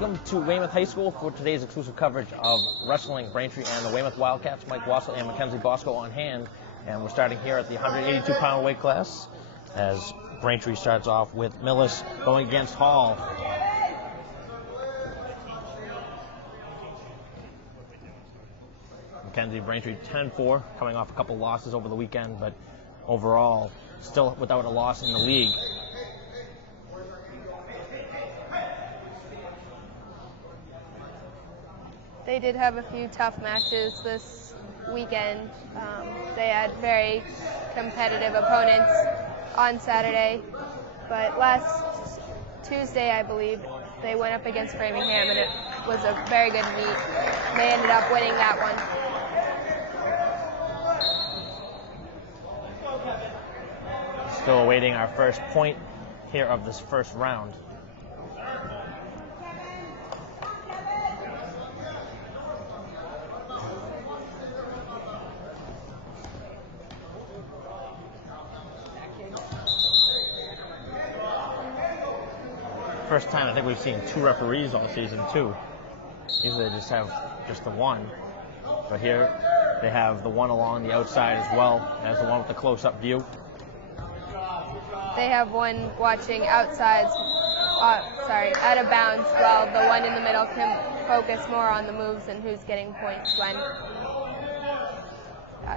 Welcome to Weymouth High School for today's exclusive coverage of wrestling, Braintree and the Weymouth Wildcats. Mike Wassel and Mackenzie Bosco on hand, and we're starting here at the 182-pound weight class as Braintree starts off with Millis going against Hall. Mackenzie, Braintree 10-4, coming off a couple losses over the weekend, but overall still without a loss in the league. They did have a few tough matches this weekend. They had very competitive opponents on Saturday, but last Tuesday, I believe, they went up against Framingham, and it was a very good meet. They ended up winning that one. Still awaiting our first point here of this first round. First time I think we've seen two referees all season too. Usually they just have just the one, but here they have the one along the outside as well as the one with the close-up view. They have one watching outside, out of bounds, while the one in the middle can focus more on the moves and who's getting points when.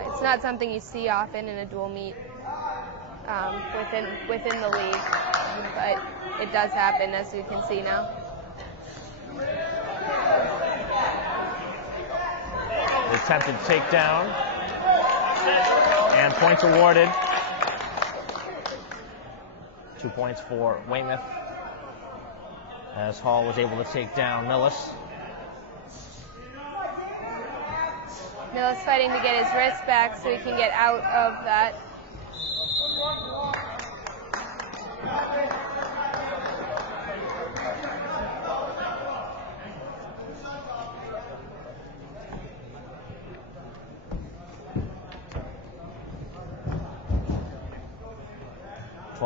It's not something you see often in a dual meet within the league, but it does happen, as you can see now. The attempted takedown, and points awarded. 2 points for Weymouth, as Hall was able to take down Millis. Millis fighting to get his wrist back so he can get out of that.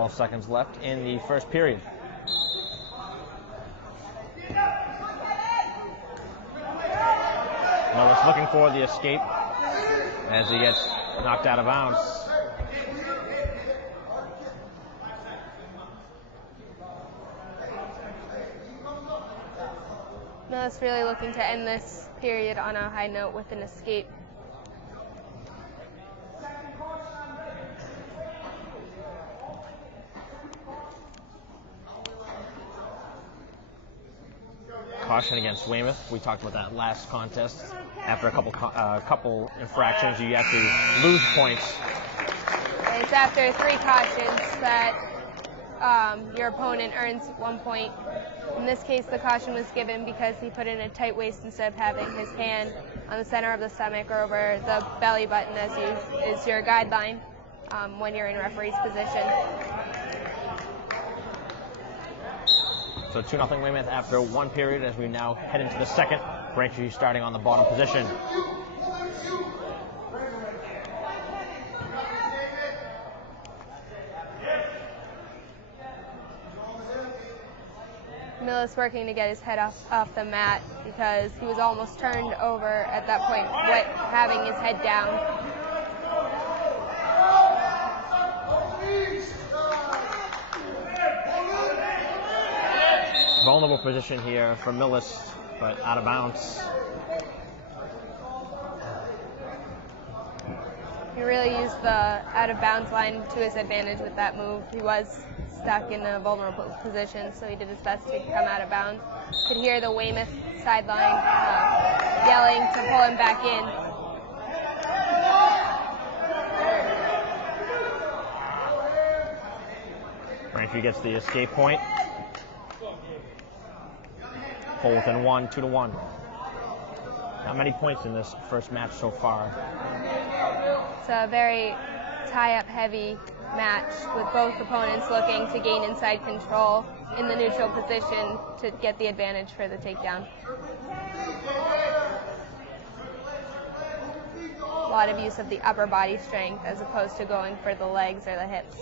Seconds left in the first period. Millis looking for the escape as he gets knocked out of bounds. Millis really looking to end this period on a high note with an escape. Caution against Weymouth. We talked about that last contest. After a couple infractions, you have to lose points. It's after 3 cautions that your opponent earns 1 point. In this case, the caution was given because he put in a tight waist instead of having his hand on the center of the stomach or over the belly button, as is your guideline when you're in referee's position. So 2-0 Weymouth after 1 period as we now head into the second. Braintree starting on the bottom position. Millis working to get his head off the mat because he was almost turned over at that point, having his head down. Vulnerable position here for Millis, but out of bounds. He really used the out of bounds line to his advantage with that move. He was stuck in a vulnerable position, so he did his best to come out of bounds. Could hear the Weymouth sideline yelling to pull him back in. Braintree gets the escape point. Pull within 1, 2-1. Not many points in this first match so far. It's a very tie-up heavy match with both opponents looking to gain inside control in the neutral position to get the advantage for the takedown. A lot of use of the upper body strength as opposed to going for the legs or the hips.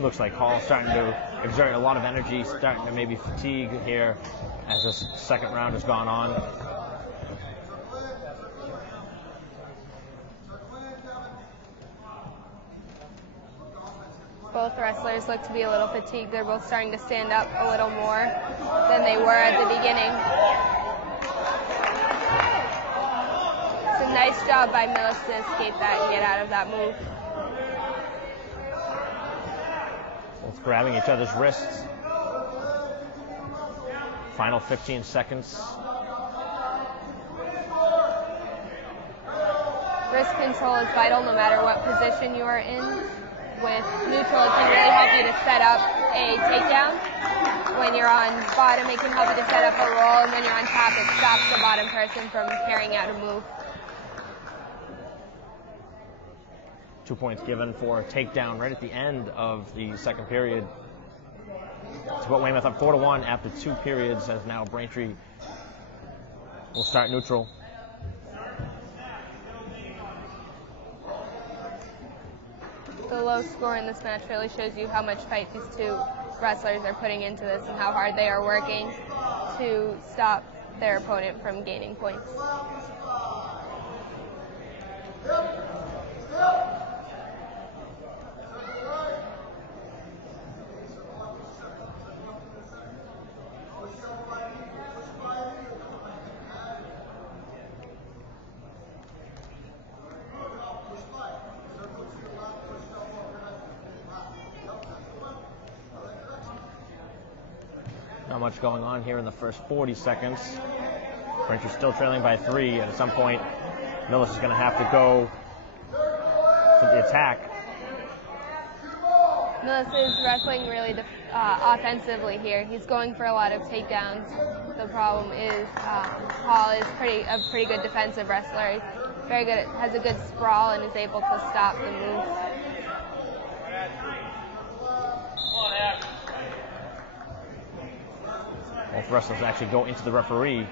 looks like Hall starting to exert a lot of energy, starting to maybe fatigue here as this second round has gone on. Both wrestlers look to be a little fatigued. They're both starting to stand up a little more than they were at the beginning. It's a nice job by Millis to escape that and get out of that move. Both grabbing each other's wrists. Final 15 seconds. Wrist control is vital no matter what position you are in. With neutral, it can really help you to set up a takedown. When you're on bottom, it can help you to set up a roll, and when you're on top, it stops the bottom person from carrying out a move. 2 points given for a takedown right at the end of the second period. To put Weymouth up 4-1 after 2 periods, as now Braintree will start neutral. The low score in this match really shows you how much fight these two wrestlers are putting into this and how hard they are working to stop their opponent from gaining points. Not much going on here in the first 40 seconds. Braintree still trailing by 3, and at some point, Millis is going to have to go for the attack. Millis is wrestling really offensively here. He's going for a lot of takedowns. The problem is Hall is a pretty good defensive wrestler. He's very good, has a good sprawl, and is able to stop the moves. Both wrestlers actually go into the referee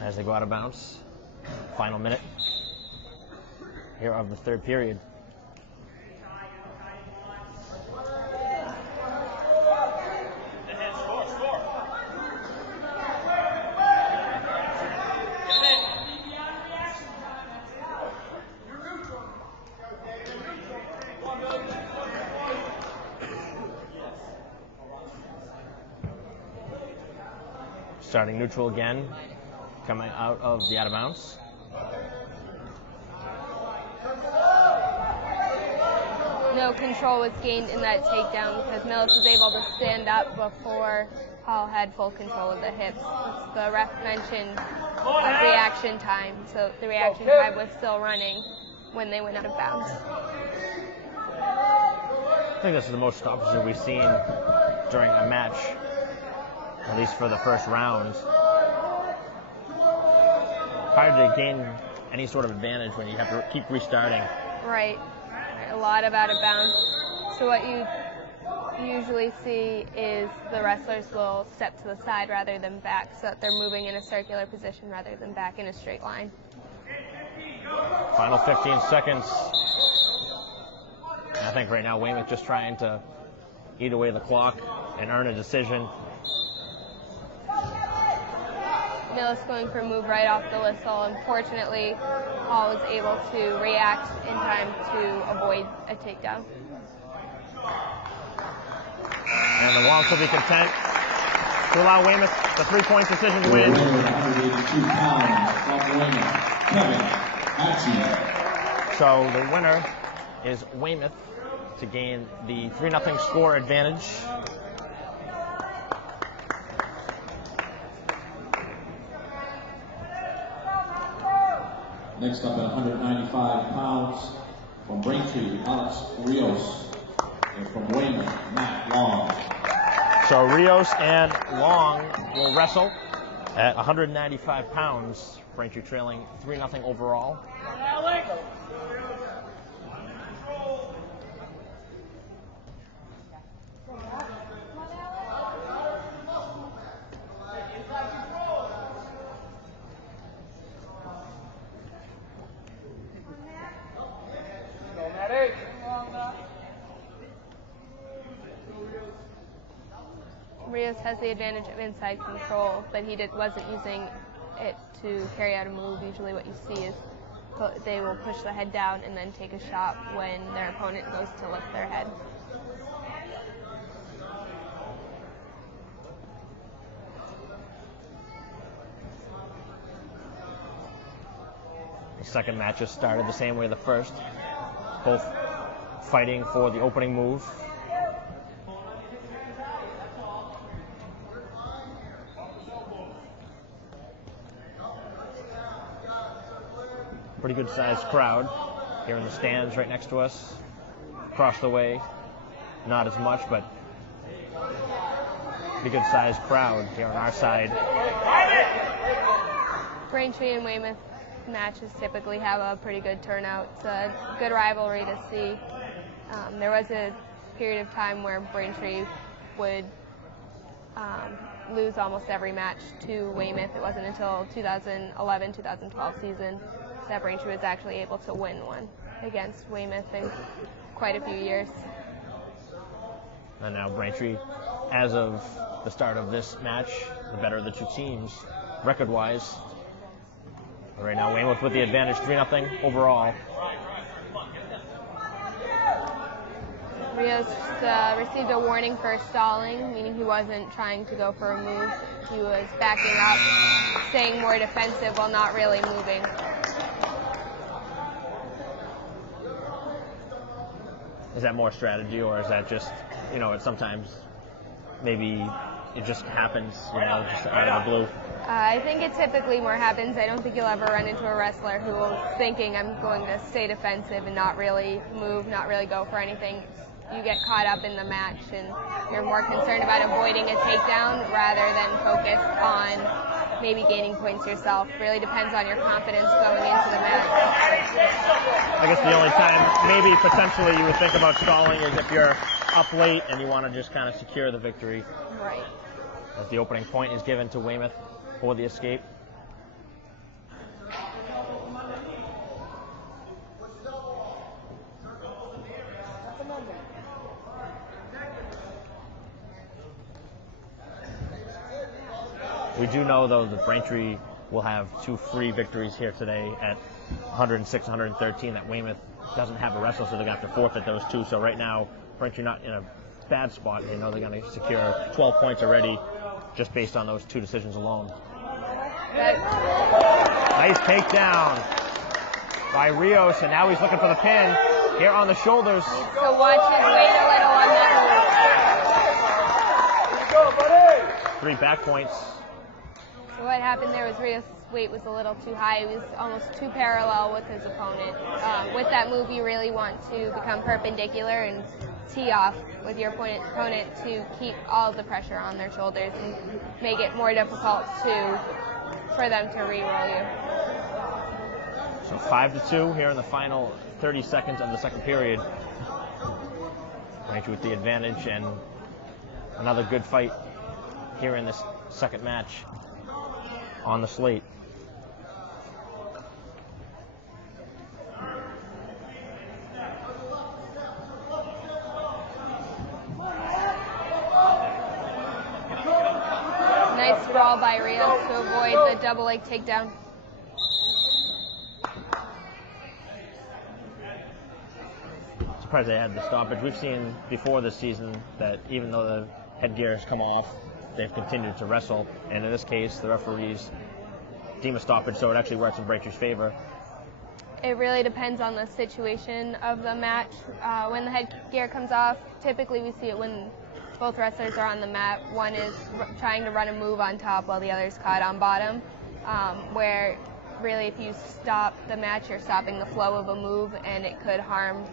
as they go out of bounds. Final minute here of the third period. Starting neutral again, coming out of the out of bounds. No control was gained in that takedown because Millis was able to stand up before Hall had full control of the hips. The ref mentioned reaction time, so the reaction time was still running when they went out of bounds. I think this is the most stoppages we've seen during a match, at least for the first round. Hard to gain any sort of advantage when you have to keep restarting. Right. A lot of out of bounds. So what you usually see is the wrestlers will step to the side rather than back, so that they're moving in a circular position rather than back in a straight line. Final 15 seconds. I think right now Weymouth just trying to eat away the clock and earn a decision. Millis going for a move right off the whistle. Unfortunately, Hall was able to react in time to avoid a takedown. And the Wonks will be content to allow Weymouth the 3-point decision win. So the winner is Weymouth to gain the 3-0 score advantage. Next up at 195 pounds, from Braintree, Alex Rios. And from Weymouth, Matt Long. So Rios and Long will wrestle at 195 pounds. Braintree trailing 3-0 overall. Rios has the advantage of inside control, but he wasn't using it to carry out a move. Usually what you see is they will push the head down and then take a shot when their opponent goes to lift their head. The second match has started the same way the first. Both fighting for the opening move. Pretty good sized crowd here in the stands right next to us. Across the way, not as much, but pretty good sized crowd here on our side. Braintree and Weymouth matches typically have a pretty good turnout. It's a good rivalry to see. There was a period of time where Braintree would lose almost every match to Weymouth. It wasn't until 2011-2012 season that Braintree was actually able to win one against Weymouth in quite a few years. And now Braintree, as of the start of this match, the better of the two teams, record-wise. Right now, Weymouth with the advantage, 3-0 overall. Rios received a warning for stalling, meaning he wasn't trying to go for a move. He was backing up, staying more defensive while not really moving. Is that more strategy, or is that just, it's sometimes maybe it just happens, just out of the blue? I think it typically more happens. I don't think you'll ever run into a wrestler who is thinking, I'm going to stay defensive and not really move, not really go for anything. You get caught up in the match and you're more concerned about avoiding a takedown rather than focused on maybe gaining points yourself. Really depends on your confidence going into the match. I guess the only time maybe potentially you would think about stalling is if you're up late and you want to just kind of secure the victory. Right. As the opening point is given to Weymouth for the escape. We do know, though, that Braintree will have 2 free victories here today at 106, 113. That Weymouth doesn't have a wrestler, so they're going to have to forfeit those 2. So right now, Braintree not in a bad spot. They know they're going to secure 12 points already just based on those 2 decisions alone. Nice takedown by Rios, and now he's looking for the pin here on the shoulders. So watch his weight a little on that. 3 back points. So what happened there was Rios' weight was a little too high. He was almost too parallel with his opponent. With that move, you really want to become perpendicular and tee off with your opponent to keep all of the pressure on their shoulders and make it more difficult for them to re-roll you. So 5-2 here in the final 30 seconds of the second period. Braintree with the advantage, and another good fight here in this second match on the slate. Nice sprawl by Rios to avoid the double leg takedown. Surprised they had the stoppage. We've seen before this season that even though the headgear has come off, they've continued to wrestle. And in this case, the referees deem a stoppage, so it actually works in Braintree's favor. It really depends on the situation of the match. When the headgear comes off, typically we see it when both wrestlers are on the mat. One is trying to run a move on top while the other is caught on bottom, where really if you stop the match, you're stopping the flow of a move, and it could harm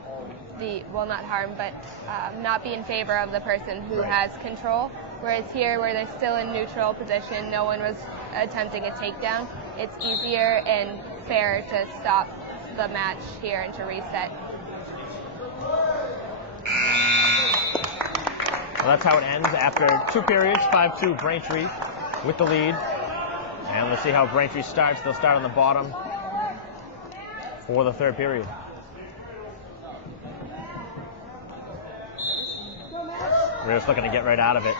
not be in favor of the person who has control. Whereas here, where they're still in neutral position, no one was attempting a takedown, it's easier and fair to stop the match here and to reset. Well, that's how it ends after 2 periods, 5-2 Braintree with the lead. And let's see how Braintree starts. They'll start on the bottom for the third period. We're just looking to get right out of it.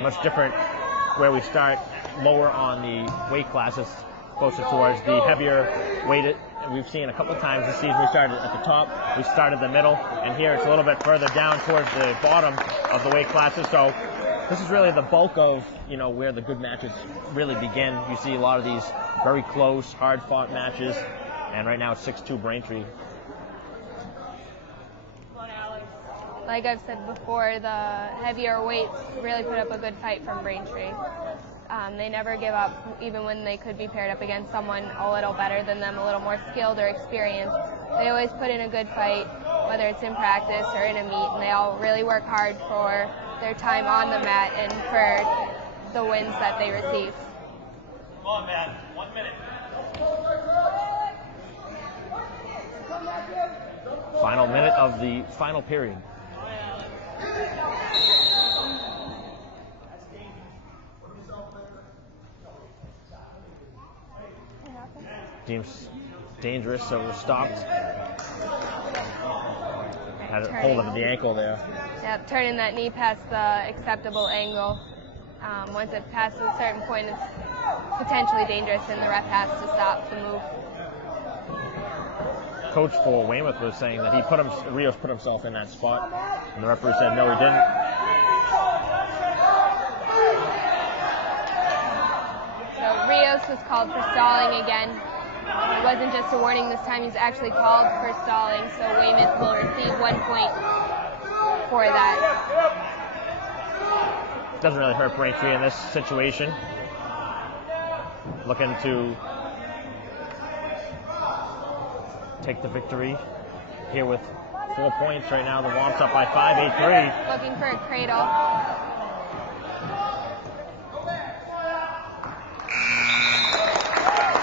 Much different where we start lower on the weight classes, closer towards the heavier weighted. We've seen a couple times this season we started at the top, we started the middle, and here it's a little bit further down towards the bottom of the weight classes. So this is really the bulk of, where the good matches really begin. You see a lot of these very close, hard-fought matches, and right now it's 6-2 Braintree. Like I've said before, the heavier weights really put up a good fight from Braintree. They never give up, even when they could be paired up against someone a little better than them, a little more skilled or experienced. They always put in a good fight, whether it's in practice or in a meet, and they all really work hard for their time on the mat and for the wins that they receive. Come on, man. 1 minute. Final minute of the final period. Seems dangerous, so it was stopped. Had a hold of the ankle there. Yep, turning that knee past the acceptable angle. Once it passes a certain point, it's potentially dangerous, and the ref has to stop the move. Coach for Weymouth was saying that Rios put himself in that spot, and the referee said no, he didn't. So Rios was called for stalling again. It wasn't just a warning this time, he's actually called for stalling, so Weymouth will receive 1 point for that. Doesn't really hurt Braintree in this situation. Looking to take the victory here with 4 points right now. The Womp's up by 5, 8-3. Looking for a cradle.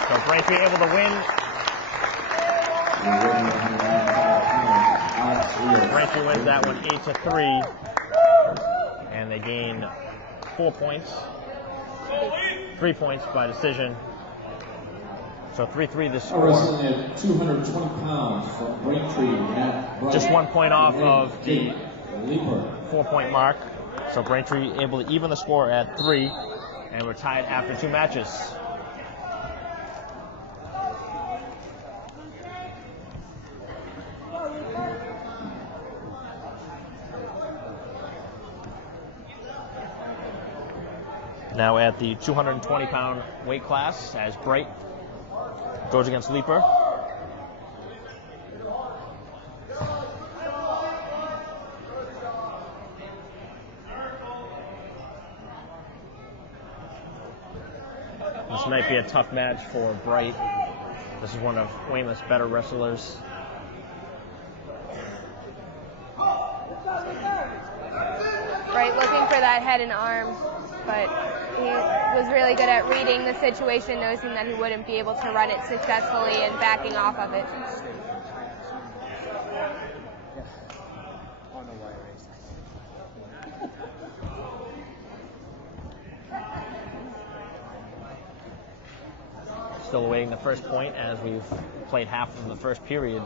So Braintree able to win. Braintree wins that one 8-3, and they gain 4 points, 3 points by decision. So 3-3 the score. Wrestling at 220 pounds from Braintree. Just 1 point off of the Leaper. 4-point mark. So Braintree able to even the score at 3, and we're tied after 2 matches. Now at the 220-pound weight class, as Bright goes against Leaper. This might be a tough match for Bright. This is one of Weymouth's better wrestlers. Bright looking for that head and arm, but he was really good at reading the situation, noticing that he wouldn't be able to run it successfully and backing off of it. Still awaiting the first point as we've played half of the first period.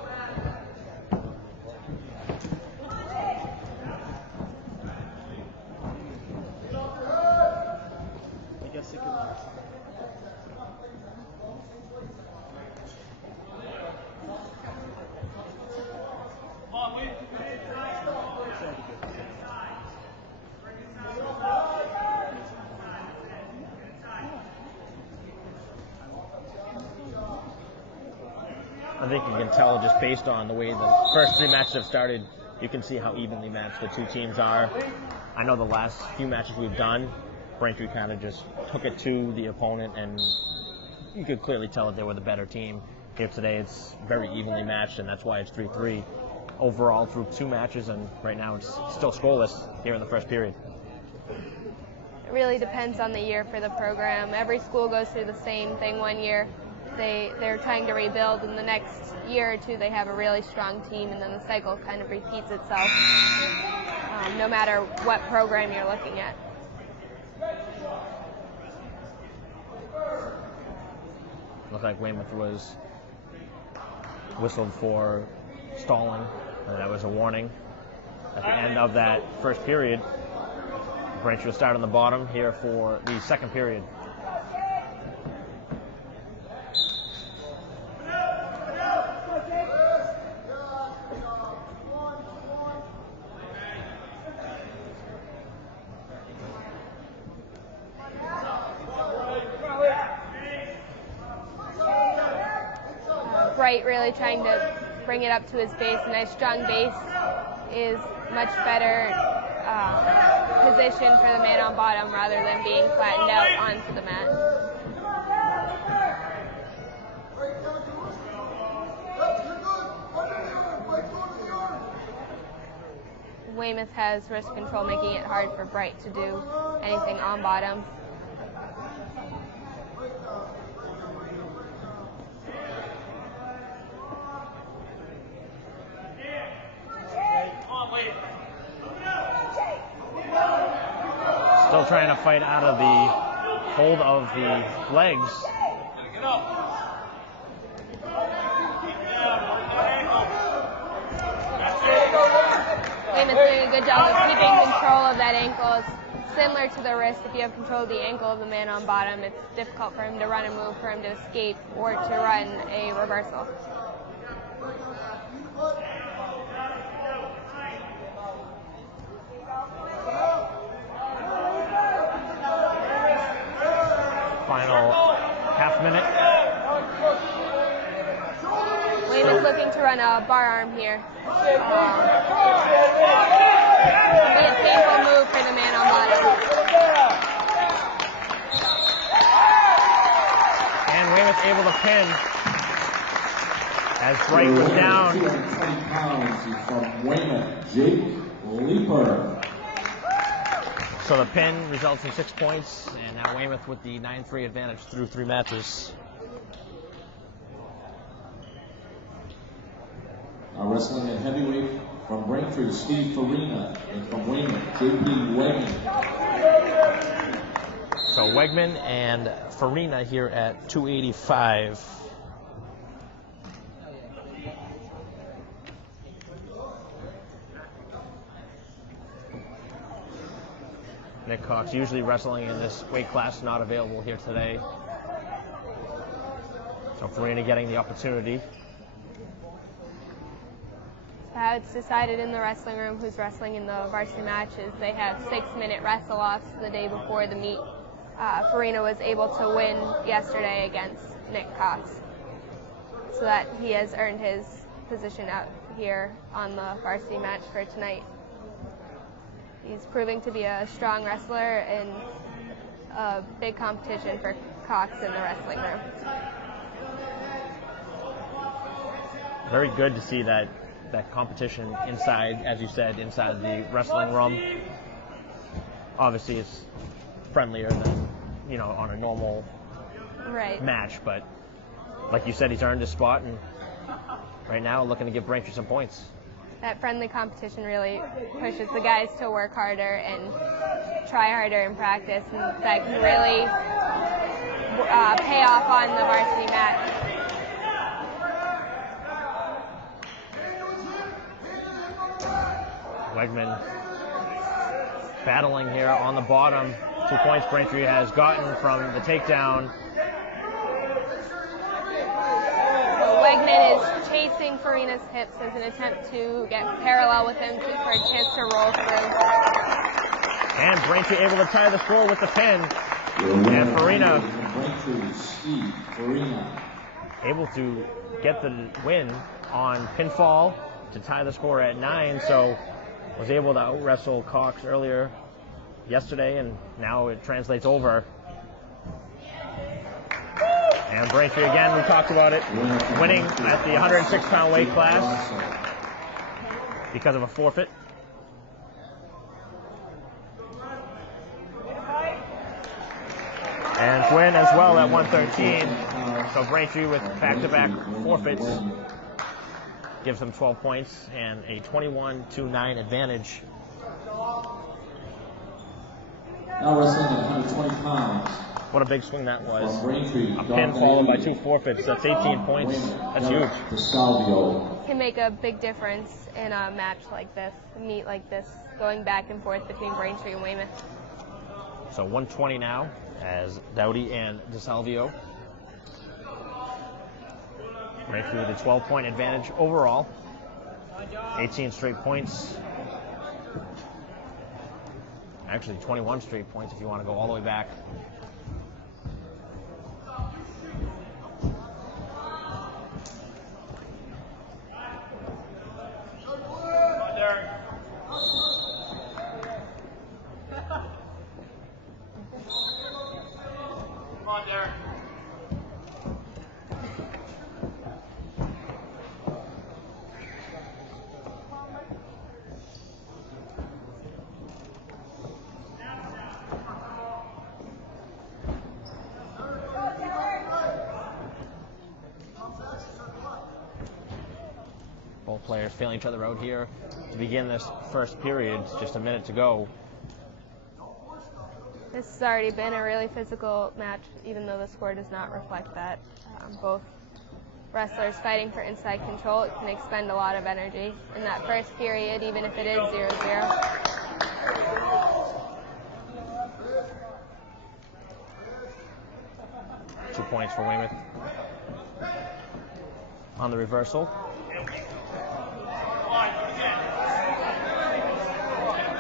I think you can tell just based on the way the first 3 matches have started, you can see how evenly matched the 2 teams are. I know the last few matches we've done, Braintree kind of just took it to the opponent, and you could clearly tell that they were the better team. Here today, it's very evenly matched, and that's why it's 3-3 overall through 2 matches, and right now it's still scoreless here in the first period. It really depends on the year for the program. Every school goes through the same thing one year. They're trying to rebuild, and the next year or 2 they have a really strong team, and then the cycle kind of repeats itself, no matter what program you're looking at. Looked like Weymouth was whistled for stalling And that was a warning at the end of that first period. Braintree will start on the bottom here for the second period. Bright really trying to bring it up to his base. A nice strong base is much better position for the man on bottom rather than being flattened out onto the mat. Weymouth has wrist control, making it hard for Bright to do anything on bottom. Still trying to fight out of the hold of the legs. Weymouth's doing a good job of keeping control of that ankle. It's similar to the wrist. If you have control of the ankle of the man on bottom, it's difficult for him to run a move, for him to escape, or to run a reversal. Final half minute. Weymouth looking to run a bar arm here. Be a painful move for the man on bottom. And Weymouth able to pin as Bright was down. 220 pounds from Weymouth, Jake Leeper. So the pin results in 6 points, and now Weymouth with the 9-3 advantage through 3 matches. Now wrestling at heavyweight from Braintree, Steve Farina, and from Weymouth, J.P. Wegman. So Wegman and Farina here at 285. Nick Cox usually wrestling in this weight class, not available here today. So Farina getting the opportunity. How it's decided in the wrestling room who's wrestling in the varsity matches. They have 6-minute wrestle-offs the day before the meet. Farina was able to win yesterday against Nick Cox, so that he has earned his position out here on the varsity match for tonight. He's proving to be a strong wrestler and a big competition for Cox in the wrestling room. Very good to see that competition inside, as you said, inside the wrestling room. Obviously, it's friendlier than, on a normal match, but like you said, he's earned his spot, and right now looking to give Braintree some points. That friendly competition really pushes the guys to work harder and try harder in practice, and that can really pay off on the varsity match. Wegman battling here on the bottom. 2 points Braintree has gotten from the takedown. Wegman is chasing Farina's hips as an attempt to get parallel with him for a chance to roll through. And Braintree able to tie the score with the pin. And Farina able to get the win on pinfall to tie the score at 9. So was able to out-wrestle Cox earlier yesterday, and now it translates over. And Braintree again, we talked about it, winning at the 106-pound weight class because of a forfeit. And Quinn as well at 113. So Braintree with back-to-back forfeits gives them 12 points and a 21-9 advantage. Now wrestling at 120 pounds. What a big swing that was. From Braintree, A pin followed by 2 forfeits. That's 18 points. That's huge. Can make a big difference in a match like this, a meet like this, going back and forth between Braintree and Weymouth. So 120 now as Dowdy and DeSalvio. Braintree with a 12-point advantage overall. 18 straight points. Actually 21 straight points if you want to go all the way back. Both players feeling each other out here to begin this first period. Just a minute to go. This has already been a really physical match, even though the score does not reflect that. Both wrestlers fighting for inside control. It can expend a lot of energy in that first period, even if it is 0-0. 2 points for Weymouth on the reversal.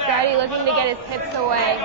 Dowdy looking to get his hips away.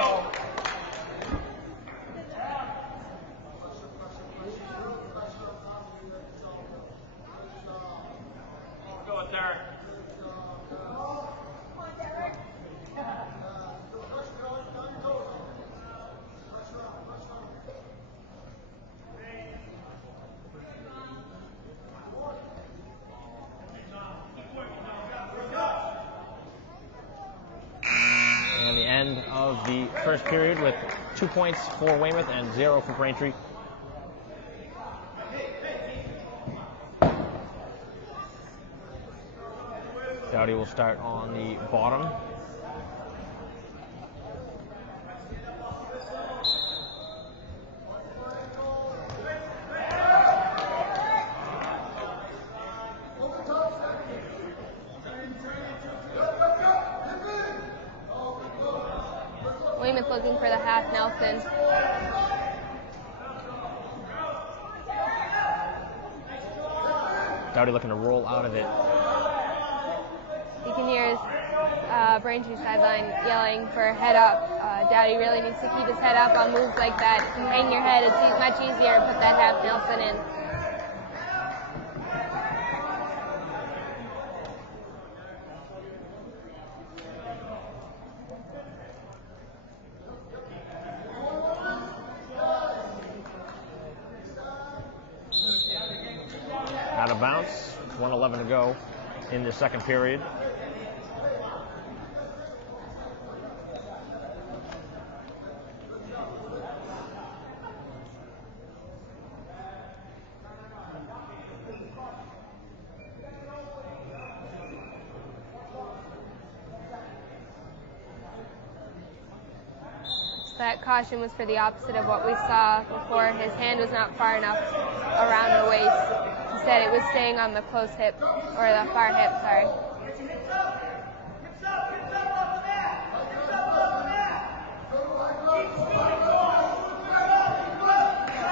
And the end of the first period with 2 points for Weymouth and 0 for Braintree. Dowdy will start on the bottom. Weymouth looking for the half Nelson. Dowdy looking to roll out of it. You can hear his Braintree sideline yelling for head up. Dowdy really needs to keep his head up on moves like that. If you hang your head, it's much easier to put that half Nelson in. Out of bounds, 1:11 to go in the second period. That caution was for the opposite of what we saw before. His hand was not far enough around the waist. Instead, it was staying on the close hip, or the far hip, sorry.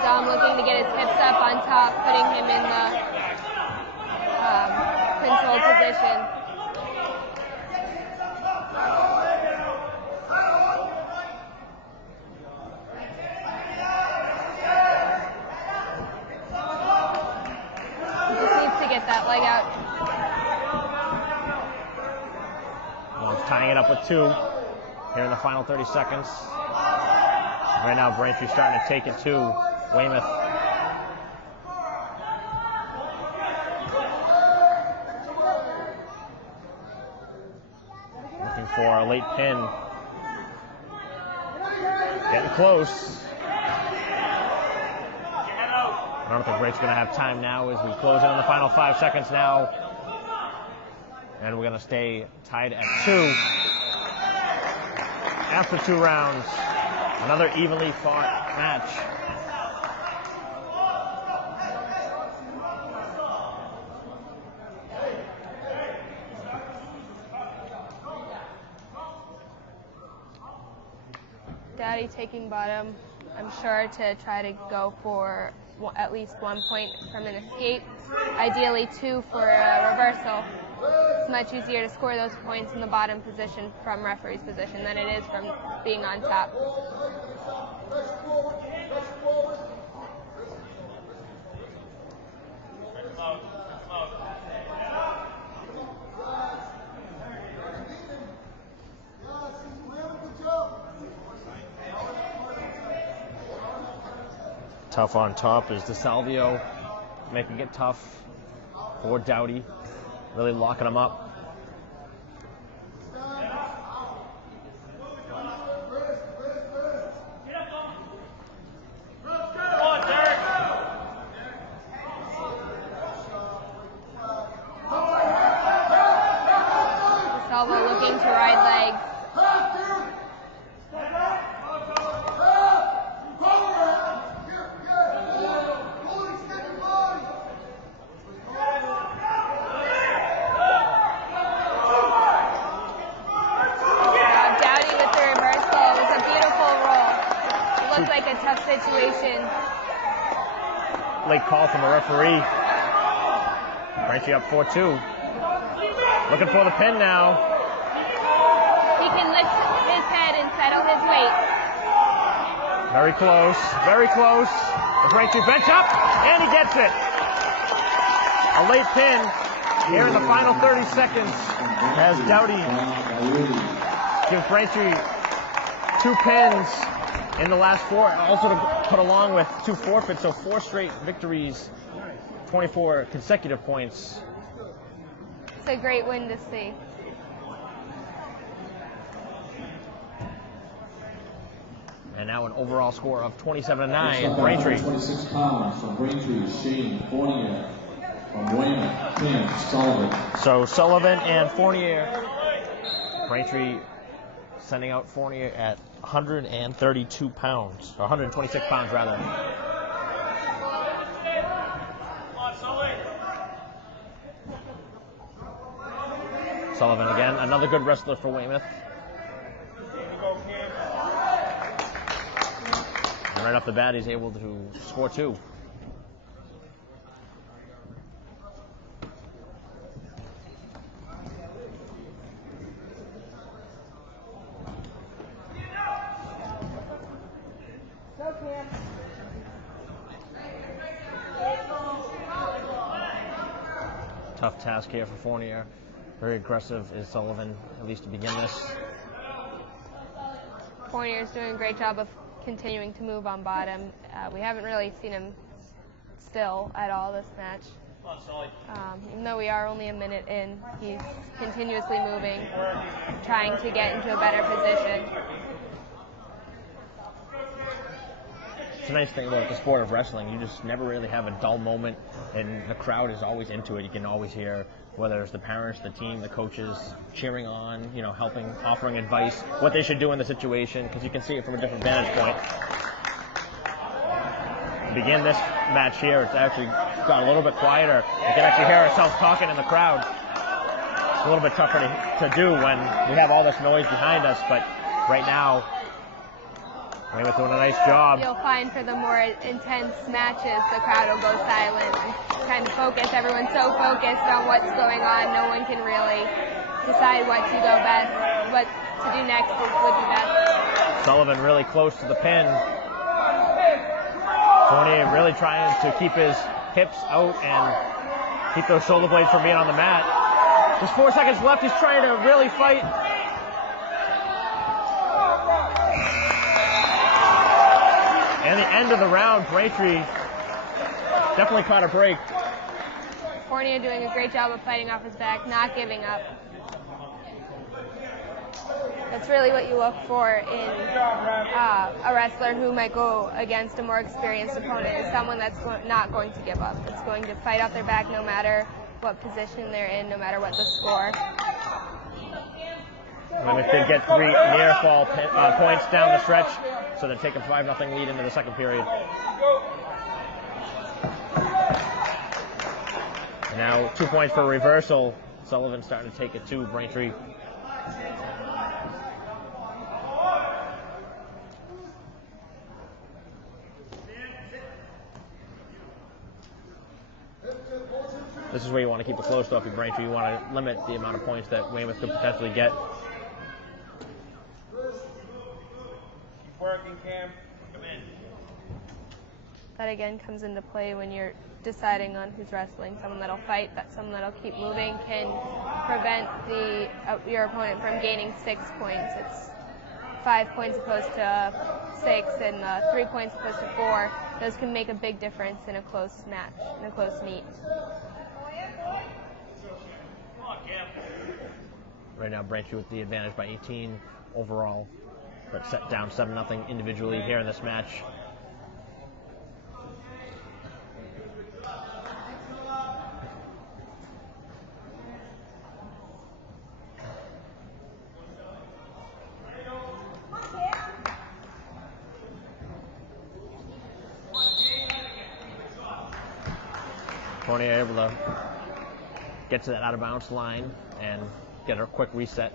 Dom looking to get his hips up on top, putting him in the controlled position. That leg out. Well, tying it up with 2 here in the final 30 seconds. Right now, Braintree starting to take it to Weymouth. Looking for a late pin. Getting close. I don't think Braintree's going to have time now as we close in on the final 5 seconds now. And we're going to stay tied at 2 after 2 rounds. Another evenly fought match. Dowdy taking bottom, I'm sure, to try to go for at least 1 point from an escape. Ideally 2 for a reversal. It's much easier to score those points in the bottom position from referee's position than it is from being on top. Tough on top is DeSalvio, making it tough for Dowdy, really locking him up. DeSalvio looking to ride legs. Like a tough situation. Late call from the referee. Braintree up 4-2. Looking for the pin now. He can lift his head and settle his weight. Very close, very close. The Braintree bench up, and he gets it. A late pin here in the final 30 seconds as Dowdy gives Braintree 2 pins in the last 4, also to put along with 2 forfeits, so 4 straight victories, 24 consecutive points. It's a great win to see. And now an overall score of 27-9, Braintree. 26 pounds from Braintree, Shane Fournier. From Weymouth, Tim Sullivan. So Sullivan and Fournier. Braintree sending out Fournier at 132 pounds, or 126 pounds rather. Sullivan again, another good wrestler for Weymouth. And right off the bat, he's able to score 2. Tough task here for Fournier. Very aggressive is Sullivan, at least to begin this. Fournier's doing a great job of continuing to move on bottom. We haven't really seen him still at all this match. Even though we are only a minute in, he's continuously moving, trying to get into a better position. It's a nice thing about the sport of wrestling. You just never really have a dull moment, and the crowd is always into it. You can always hear whether it's the parents, the team, the coaches cheering on, you know, helping, offering advice, what they should do in the situation, because you can see it from a different vantage point. To begin this match here, it's actually got a little bit quieter. You can actually hear ourselves talking in the crowd. It's a little bit tougher to do when we have all this noise behind us, but right now, Weymouth doing a nice job. You'll find for the more intense matches, the crowd will go silent and kind of focus. Everyone's so focused on what's going on, no one can really decide what to go best, what to do next would be best. Sullivan really close to the pin. Fournier really trying to keep his hips out and keep those shoulder blades from being on the mat. Just 4 seconds left. He's trying to really fight. And the end of the round, Braintree definitely caught a break. Fournier doing a great job of fighting off his back, not giving up. That's really what you look for in a wrestler who might go against a more experienced opponent, is someone that's not going to give up. It's going to fight off their back no matter what position they're in, no matter what the score. Weymouth did get 3 near fall points down the stretch. so they're taking 5-0 lead into the second period. And now 2 points for reversal. Sullivan starting to take it to Braintree. This is where you want to keep it close, though, if you're Braintree. You want to limit the amount of points that Weymouth could potentially get. Keep working, Cam. Come in. That again comes into play when you're deciding on who's wrestling. Someone that'll fight, someone that'll keep moving can prevent your opponent from gaining 6 points. It's 5 points opposed to 6 and 3 points opposed to 4. Those can make a big difference in a close match, in a close meet. Right now, Braintree with the advantage by 18 overall, but set down 7-0 individually here in this match. Fournier able to get to that out of bounds line and get a quick reset.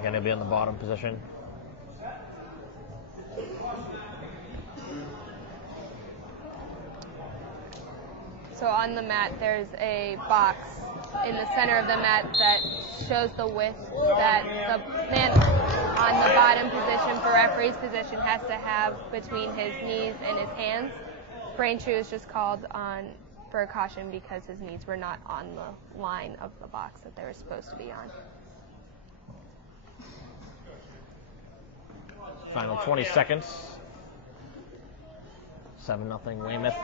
Again, he'll be in the bottom position. So on the mat, there's a box in the center of the mat that shows the width that the man on the bottom position for referee's position has to have between his knees and his hands. Braintree was just called on for a caution because his knees were not on the line of the box that they were supposed to be on. Final 20 seconds. 7-0 Weymouth.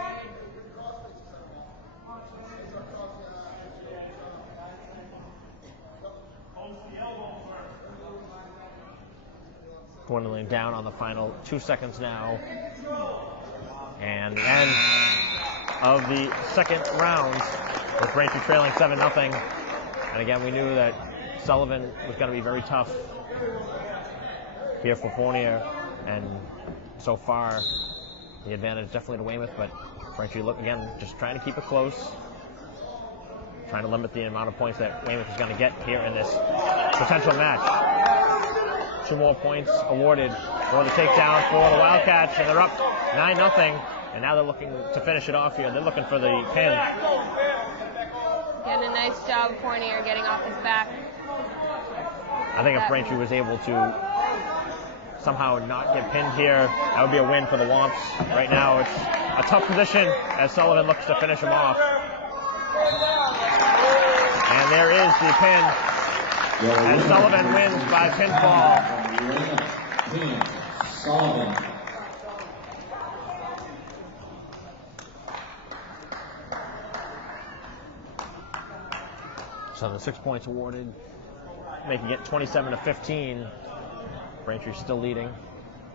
Dwindling down on the final 2 seconds now. And the end of the second round with Braintree trailing 7-0. And again, we knew that Sullivan was going to be very tough here for Fournier. And so far, the advantage definitely to Weymouth, but Braintree, look again, just trying to keep it close. Trying to limit the amount of points that Weymouth is going to get here in this potential match. 2 more points awarded for the takedown for the Wildcats, and they're up 9-0. And now they're looking to finish it off here. They're looking for the pin. Again, a nice job, Fournier, getting off his back. I think if Braintree was able to somehow not get pinned here, that would be a win for the Womps. Right now, it's a tough position as Sullivan looks to finish him off. And there is the pin. And Sullivan wins by pinfall. Sullivan. So the 6 points awarded, making it 27-15. Braintree still leading.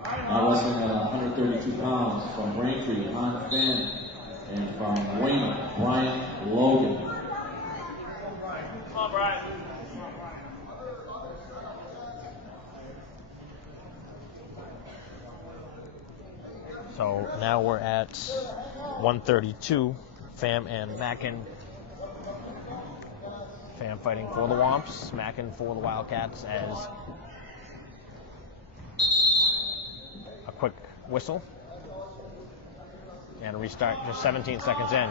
Now wrestling at 132 pounds from Braintree, Han Finn, and from Weymouth, Brian Logan. Come on, Brian. So now we're at 132. Pham and Mackin. Pham fighting for the Womps, Mackin for the Wildcats as a quick whistle and a restart just 17 seconds in.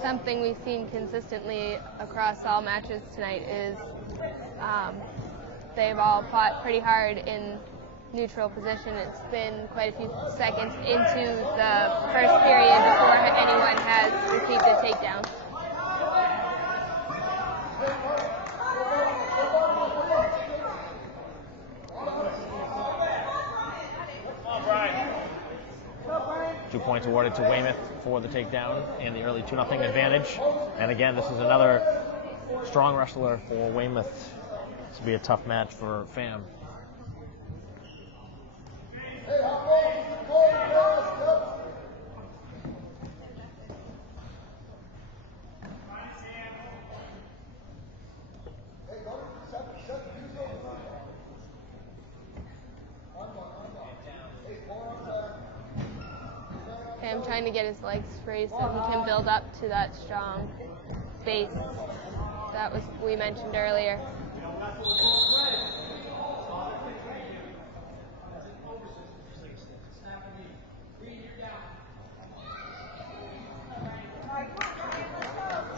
Something we've seen consistently across all matches tonight is they've all fought pretty hard in neutral position. It's been quite a few seconds into the first period before anyone has received a takedown. Two points awarded to Weymouth for the takedown and the early 2-0 advantage. And again, this is another strong wrestler for Weymouth. This will be a tough match for Pham. him, trying to get his legs free so he can build up to that strong base that we mentioned earlier.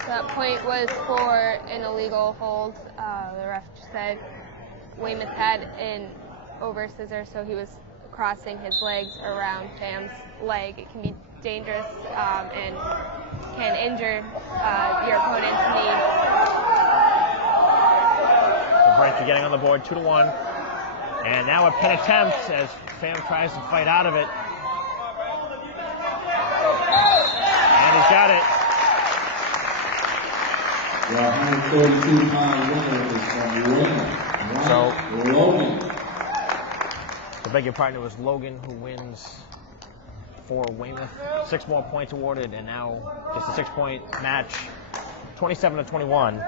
So that point was for an illegal hold. The ref said Weymouth had an over scissor, so he was crossing his legs around Pam's leg. It can be dangerous and can injure your opponent's knee. So Braintree getting on the board, 2-1. And now a pin attempt as Pam tries to fight out of it. And he's got it. The 132-pound winner is from Weymouth. So, Logan. I beg your pardon, it was Logan who wins for Weymouth. 6 more points awarded, and now just a 6-point match, 27-21.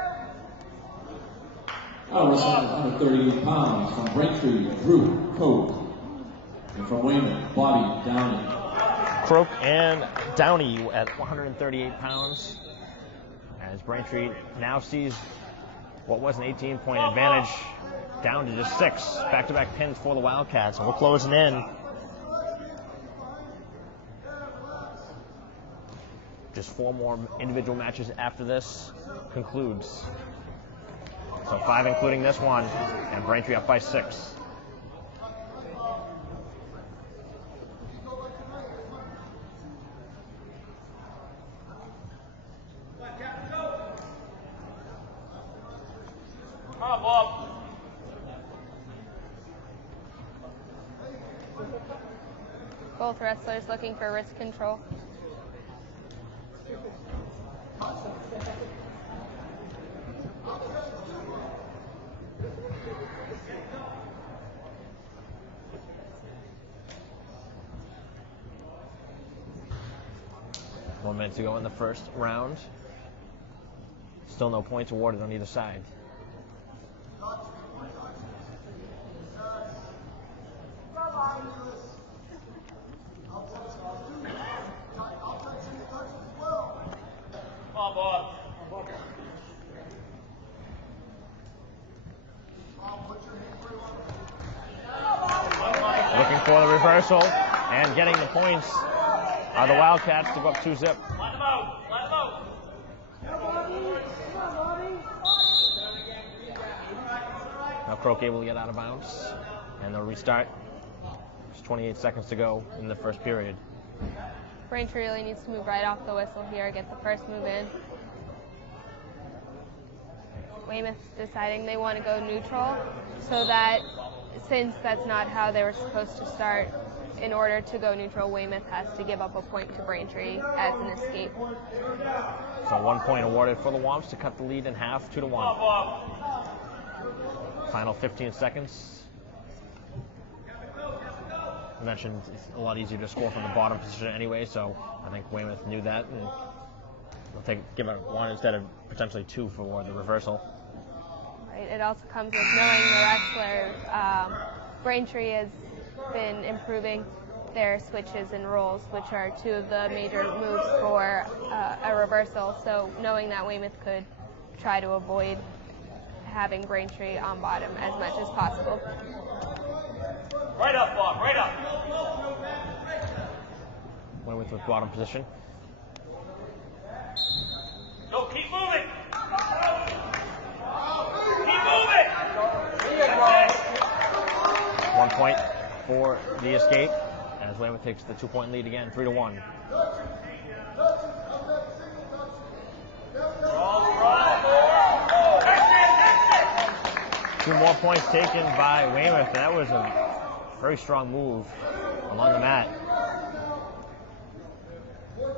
Wrestling 138 pounds from Braintree, Drew Cope. And from Weymouth, Bobby Downey. Croak and Downey at 138 pounds. As Braintree now sees what was an 18-point advantage down to just 6. Back-to-back pins for the Wildcats, and we're closing in. Just 4 more individual matches after this concludes. So 5 including this one, and Braintree up by 6. Both wrestlers looking for wrist control. One minute to go in the first round. Still no points awarded on either side. Looking for the reversal and getting the points are the Wildcats to go up 2-0. Let them out. Let them out. Now Croak able to get out of bounds, and they'll restart. There's 28 seconds to go in the first period. Braintree really needs to move right off the whistle here, get the first move in. Weymouth deciding they want to go neutral, so that since that's not how they were supposed to start, in order to go neutral, Weymouth has to give up a point to Braintree as an escape. So 1 point awarded for the Womps to cut the lead in half, 2-1. Final 15 seconds. I mentioned it's a lot easier to score from the bottom position anyway, so I think Weymouth knew that, and they'll give it 1 instead of potentially 2 for the reversal. Right. It also comes with knowing the wrestler. Braintree has been improving their switches and rolls, which are 2 of the major moves for a reversal. So knowing that Weymouth could try to avoid having Braintree on bottom as much as possible. Right up, Bob. Right up. Weymouth with bottom position. Go, keep moving. Keep moving. 1 point for the escape, as Weymouth takes the 2-point lead again, 3-1. Two more points taken by Weymouth. That was a very strong move along the mat.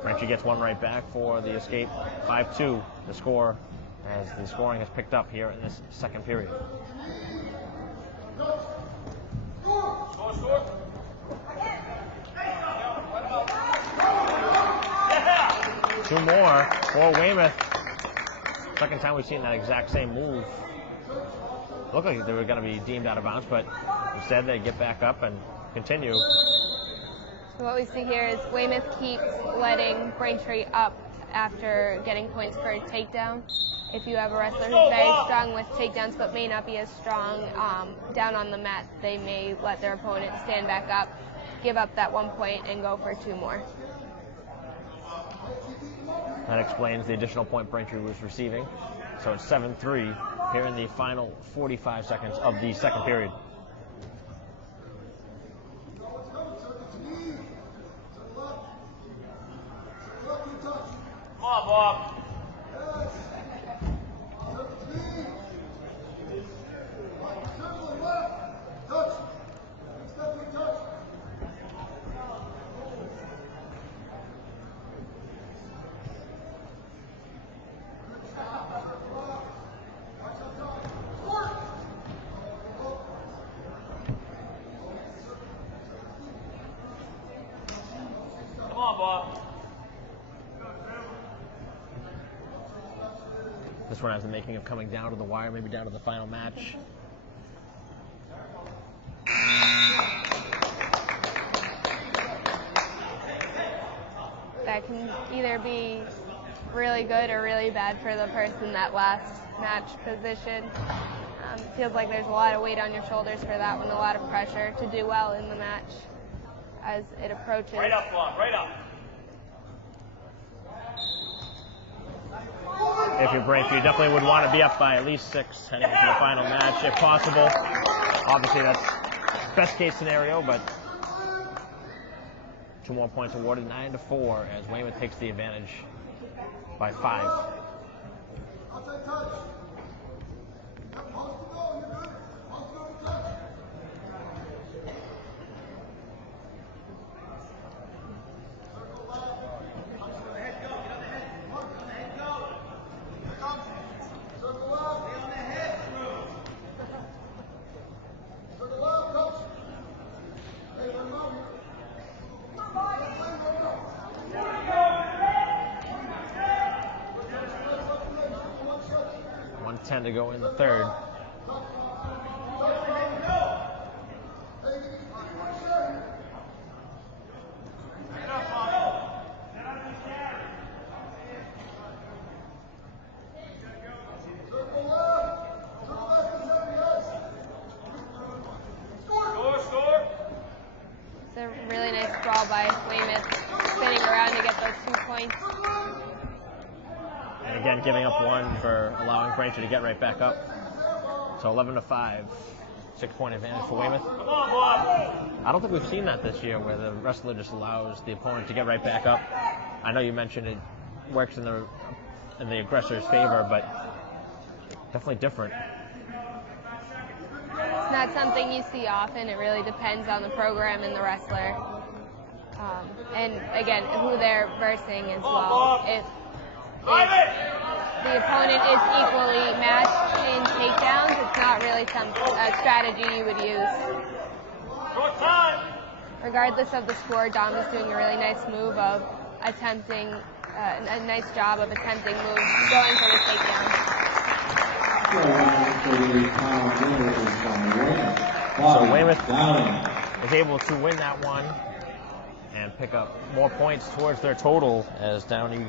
Braintree gets 1 right back for the escape. 5-2 the score, as the scoring has picked up here in this second period. Score. 2 more for Weymouth. Second time we've seen that exact same move. Looked like they were going to be deemed out of bounds, but instead they get back up and continue. So what we see here is Weymouth keeps letting Braintree up after getting points for a takedown. If you have a wrestler who's very strong with takedowns but may not be as strong down on the mat, they may let their opponent stand back up, give up that 1 point, and go for 2 more. That explains the additional point Braintree was receiving. So it's 7-3 here in the final 45 seconds of the second period. Come on, Bob. Come on, Bob. This one has the making of coming down to the wire, maybe down to the final match. That can either be really good or really bad for the person that last match position. It feels like there's a lot of weight on your shoulders for that one, a lot of pressure to do well in the match as it approaches. Right up, Bob. Right up. If you're Braintree, you definitely would want to be up by at least 6 heading into the final match, if possible. Obviously, that's best case scenario, but 2 more points awarded, 9-4, as Weymouth takes the advantage by 5. To go in the third. It's a really nice brawl by Weymouth, spinning around to get those 2 points. And again, giving up 1 for allowing Braintree to get right back up. So 11-5, 6-point advantage for Weymouth. Come on, Bob. I don't think we've seen that this year, where the wrestler just allows the opponent to get right back up. I know you mentioned it works in the aggressor's favor, but definitely different. It's not something you see often. It really depends on the program and the wrestler. And again, who they're versing as well. If the opponent is equally matched in takedowns, it's not really a strategy you would use. Short time. Regardless of the score, Dom is doing a really nice move of attempting, a nice job of attempting moves, going for the takedown. So Weymouth is able to win that one and pick up more points towards their total, as Downey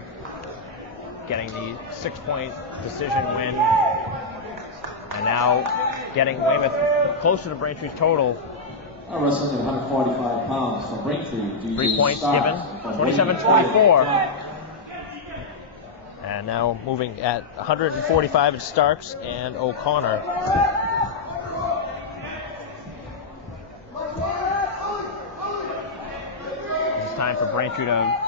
getting the 6-point decision win, and now getting Weymouth closer to Braintree's total. Wrestling at 145 pounds from Braintree. 3 points given, 27-24. And now moving at 145, it's Starks and O'Connor. It's time for Braintree to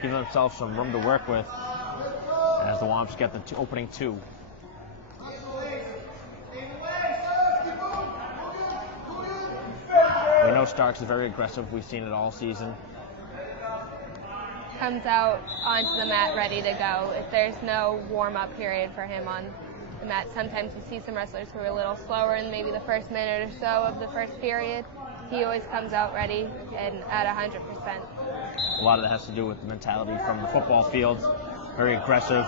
give themselves some room to work with as the Womps get the opening 2. We know Starks is very aggressive. We've seen it all season. Comes out onto the mat ready to go. If there's no warm-up period for him on the mat, sometimes you see some wrestlers who are a little slower in maybe the first minute or so of the first period. He always comes out ready and at 100%. A lot of that has to do with the mentality from the football field. Very aggressive.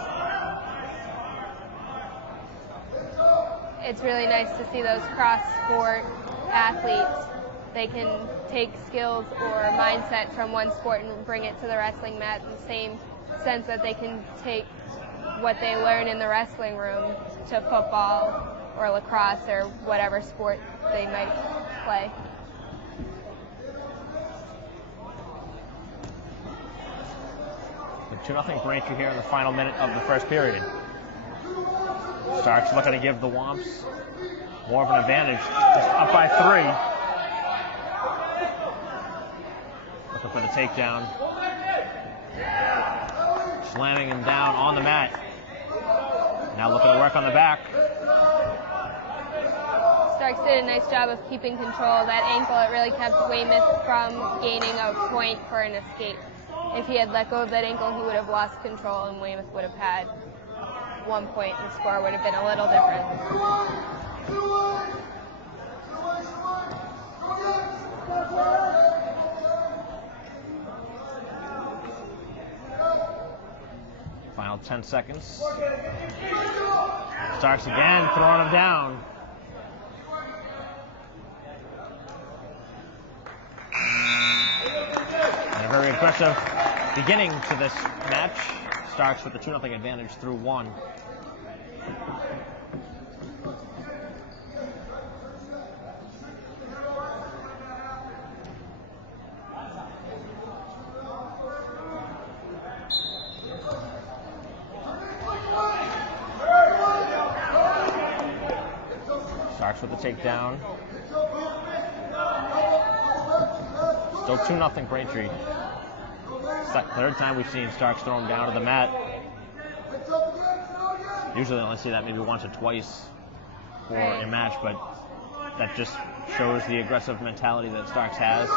It's really nice to see those cross-sport athletes they can take skills or mindset from one sport and bring it to the wrestling mat in the same sense that they can take what they learn in the wrestling room to football or lacrosse or whatever sport they might play. With 2-0 Braintree here in the final minute of the first period. Starks looking to give the Womps more of an advantage. Just up by 3. Looking for the takedown. Slamming him down on the mat. Now looking to work on the back. Starks did a nice job of keeping control of that ankle. It really kept Weymouth from gaining a point for an escape. If he had let go of that ankle, he would have lost control and Weymouth would have had 1 point and the score would have been a little different. Final 10 seconds. Starks again, throwing him down. And a very aggressive beginning to this match. Starks with the 2-0 advantage through 1. Starks with the takedown. Still 2-0 Braintree. Third time we've seen Starks throw him down to the mat. Usually I only see that maybe once or twice for a match, but that just shows the aggressive mentality that Starks has.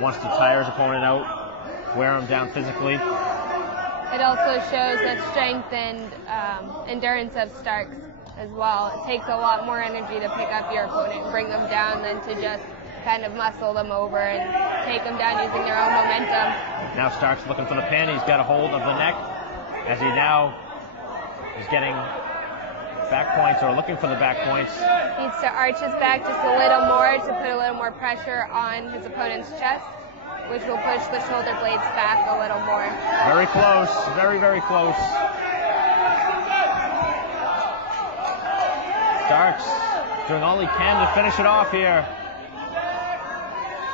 Wants to tire his opponent out, wear him down physically. It also shows the strength and endurance of Starks as well. It takes a lot more energy to pick up your opponent and bring them down than to just kind of muscle them over and take them down using their own momentum. Now Starks looking for the pin. He's got a hold of the neck as he now is getting back points or looking for the back points. Needs to arch his back just a little more to put a little more pressure on his opponent's chest, which will push the shoulder blades back a little more. Very close, very, very close. Starks doing all he can to finish it off here.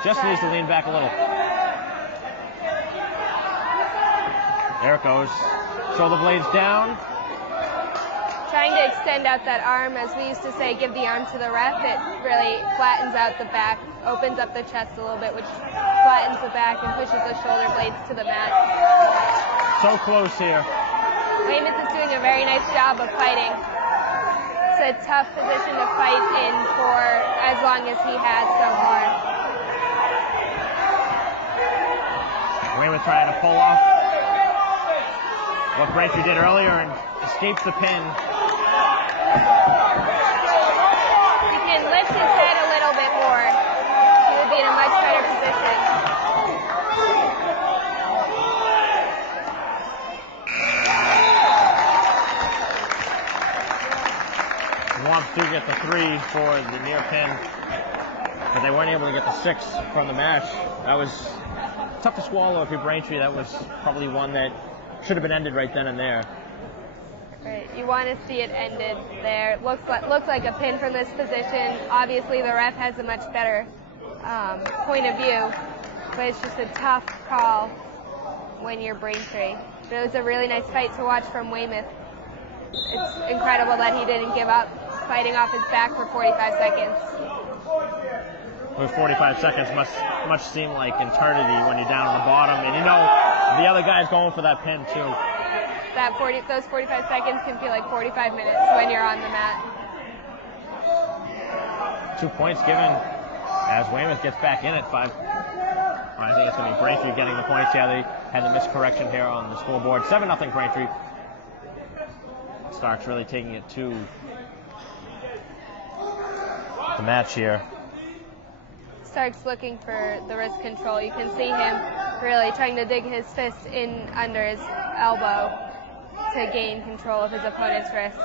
Just needs to lean back a little. There it goes. Shoulder blades down. Trying to extend out that arm, as we used to say, give the arm to the ref. It really flattens out the back, opens up the chest a little bit, which flattens the back and pushes the shoulder blades to the mat. So close here. Weymouth is doing a very nice job of fighting. It's a tough position to fight in for as long as he has so far. Weymouth trying to pull off what Braintree did earlier and escapes the pin. He can lift his head a little bit more. He would be in a much better position. Womps do get the 3 for the near pin, but they weren't able to get the 6 from the match. That was tough to swallow if you're Braintree. That was probably one that should have been ended right then and there. Right, you want to see it ended there. It looks like a pin from this position. Obviously, the ref has a much better point of view, but it's just a tough call when you're Braintree. But it was a really nice fight to watch from Weymouth. It's incredible that he didn't give up, fighting off his back for 45 seconds. Those 45 seconds must seem like eternity when you're down on the bottom, and you know the other guy's going for that pin too. Those 45 seconds can feel like 45 minutes when you're on the mat. 2 points given as Weymouth gets back in at 5. I think it's going to be Braintree getting the points. Yeah, they had the miscorrection here on the scoreboard. 7-0 Braintree. Starks really taking it to the match here. Starks looking for the wrist control. You can see him really trying to dig his fist in under his elbow to gain control of his opponent's wrist.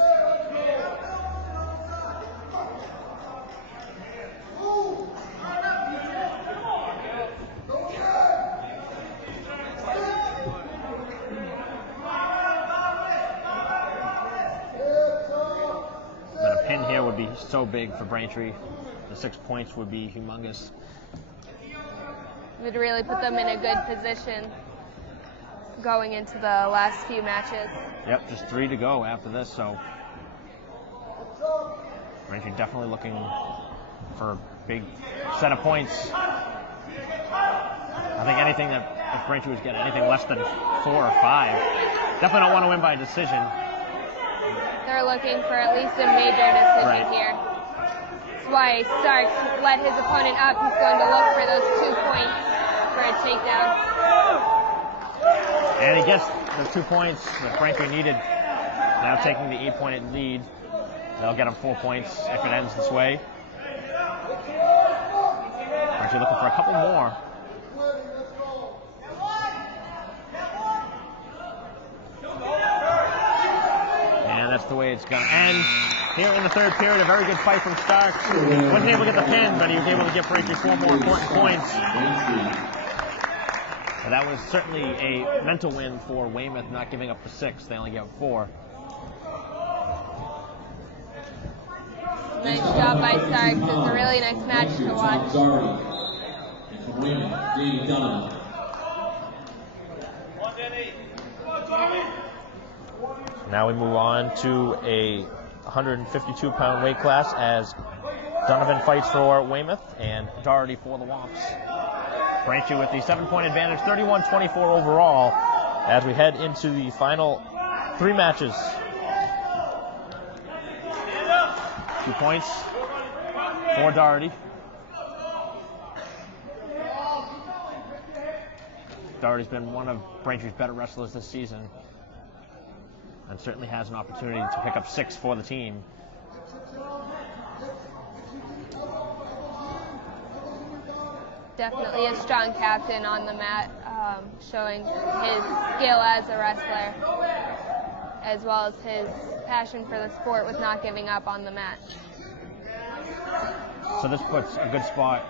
so big for Braintree. The 6 points would be humongous. Would really put them in a good position going into the last few matches. Yep, just 3 to go after this, so Braintree definitely looking for a big set of points. I think anything that, if Braintree was getting anything less than 4 or 5, definitely don't want to win by decision. They're looking for at least a major decision here. That's why Stark let his opponent up. He's going to look for those 2 points for a takedown. And he gets the 2 points that Braintree needed. Now taking the 8-point lead. They'll get him 4 points if it ends this way. Braintree looking for a couple more. And that's the way it's going to end. Here in the third period, a very good fight from Stark. Wasn't able to get the pin, but he was able to get Braintree 4 more important points. And that was certainly a mental win for Weymouth, not giving up the 6. They only gave up 4. Nice job by Stark. It's a really nice match to watch. Now we move on to a 152-pound weight class as Donovan fights for Weymouth and Doherty for the Womps. Braintree with the 7-point advantage, 31-24 overall, as we head into the final 3 matches. 2 points for Doherty. Doherty's been one of Braintree's better wrestlers this season, and certainly has an opportunity to pick up 6 for the team. Definitely a strong captain on the mat, showing his skill as a wrestler, as well as his passion for the sport with not giving up on the mat. So this puts a good spot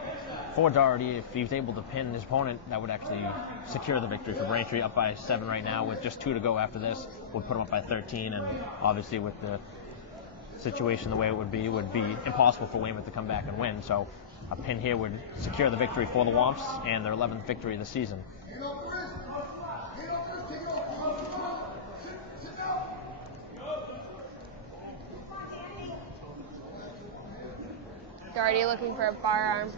for Doherty. If he's able to pin his opponent, that would actually secure the victory for Braintree. Up by 7 right now with just 2 to go after this would put him up by 13, and obviously with the situation the way it would be impossible for Weymouth to come back and win. So a pin here would secure the victory for the Womps and their 11th victory of the season. Doherty looking for a firearm.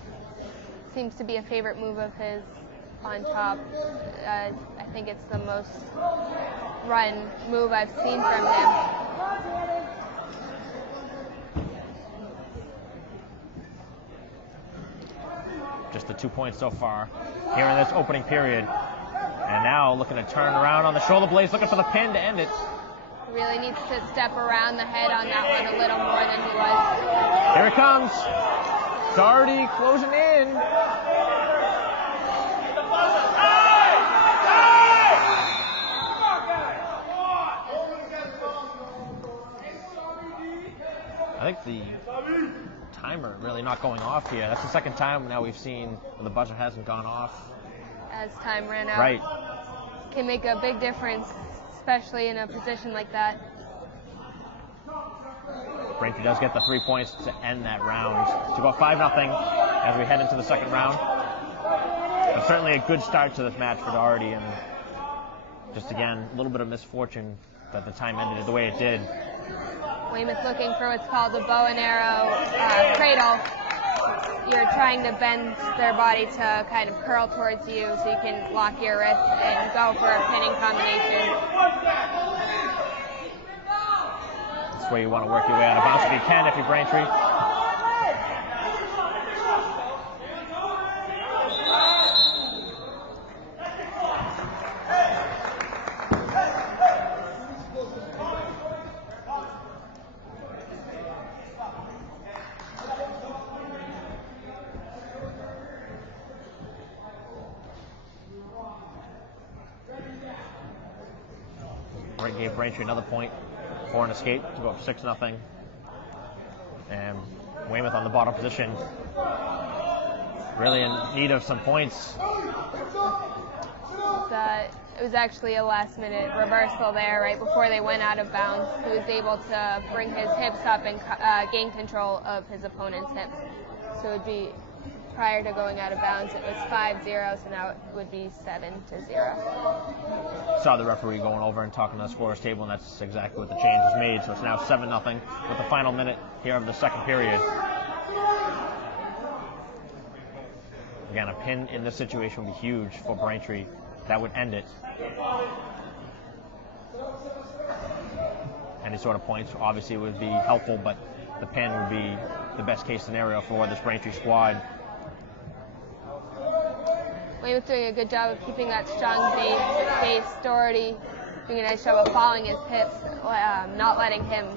Seems to be a favorite move of his on top. I think it's the most run move I've seen from him. Just the 2 points so far here in this opening period. And now looking to turn around on the shoulder blades, looking for the pin to end it. Really needs to step around the head on that one a little more than he was. Here it comes. Doherty closing in. I think the timer really not going off here. That's the second time now we've seen when the buzzer hasn't gone off. As time ran out. Right. Can make a big difference, especially in a position like that. Braintree does get the 3 points to end that round. To go 5-0 as we head into the second round. But certainly a good start to this match for Doherty, and just again, a little bit of misfortune that the time ended the way it did. Weymouth looking for what's called a bow and arrow cradle. You're trying to bend their body to kind of curl towards you so you can lock your wrist and go for a pinning combination. That's where you want to work your way out of bounds if you can, if you're Braintree. Gave Braintree another point for an escape to go up 6-0. And Weymouth on the bottom position, really in need of some points. It It was actually a last-minute reversal there right before they went out of bounds. He was able to bring his hips up and gain control of his opponent's hips. So it would be, prior to going out of bounds, it was 5-0, so now it would be 7-0. Saw the referee going over and talking to the scorer's table, and that's exactly what the change was made. So it's now 7-0 with the final minute here of the second period. Again, a pin in this situation would be huge for Braintree. That would end it. Any sort of points obviously would be helpful, but the pin would be the best case scenario for this Braintree squad. Weymouth doing a good job of keeping that strong base. Doherty doing a nice job of following his hips, not letting him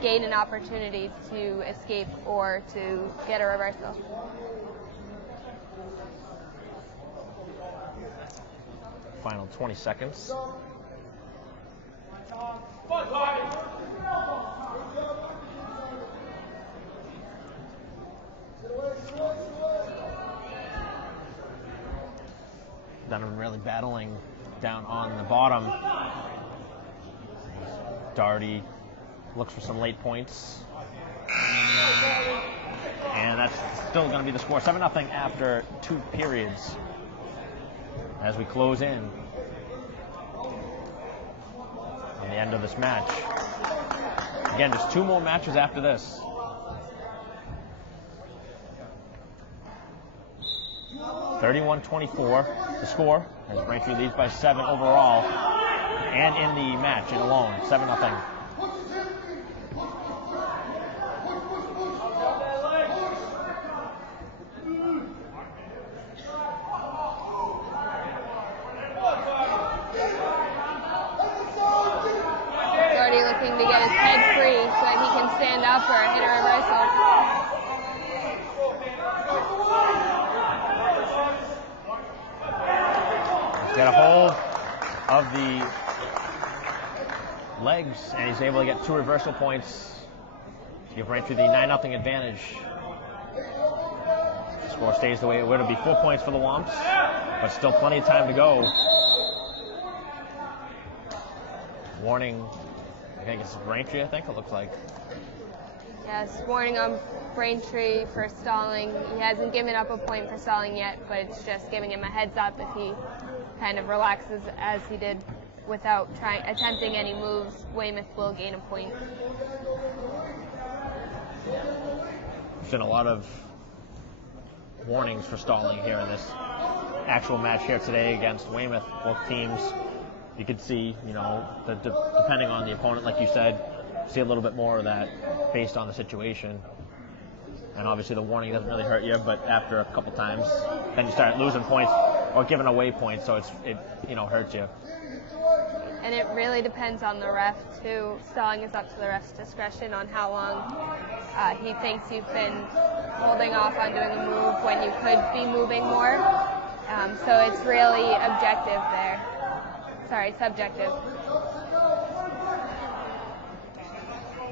gain an opportunity to escape or to get a reversal. Final 20 seconds. Donovan really battling down on the bottom. Doherty looks for some late points. And that's still going to be the score. 7-0 after 2 periods. As we close in on the end of this match. Again, just 2 more matches after this. (31-24) the score, as Braintree leads by 7 overall, and in the match in alone, 7-0. To get his head free so that he can stand up or hit a reversal. He's got a hold of the legs, and he's able to get 2 reversal points to give Braintree the 9-0 advantage. The score stays the way it would. It'll be 4 points for the Womps, but still plenty of time to go. Warning. I think it's Braintree, I think it looks like. Yes, warning on Braintree for stalling. He hasn't given up a point for stalling yet, but it's just giving him a heads up if he kind of relaxes as he did without attempting any moves. Weymouth will gain a point. There's been a lot of warnings for stalling here in this actual match here today against Weymouth. Both teams, you could see, you know, depending on the opponent, like you said, see a little bit more of that based on the situation. And obviously the warning doesn't really hurt you, but after a couple times, then you start losing points or giving away points, so it hurts you. And it really depends on the ref too. Stalling is up to the ref's discretion on how long he thinks you've been holding off on doing a move when you could be moving more. So it's really objective there. Sorry, subjective.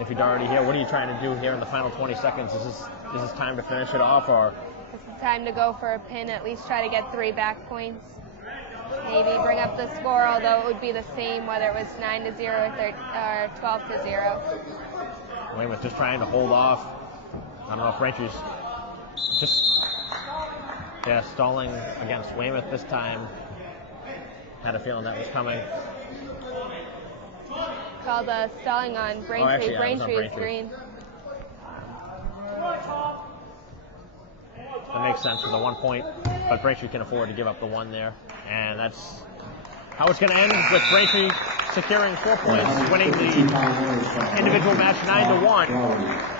If you're already here, what are you trying to do here in the final 20 seconds? Is this time to finish it off, or? This is time to go for a pin, at least try to get 3 back points. Maybe bring up the score, although it would be the same whether it was 9-0 or 12-0. Weymouth just trying to hold off. I don't know if Braintree's just stalling against Weymouth this time. Had a feeling that was coming. Called stalling on Braintree. Braintree is green. That makes sense for the 1 point, but Braintree can afford to give up the 1 there. And that's how it's going to end, with Braintree securing 4 points, winning the individual match 9-1.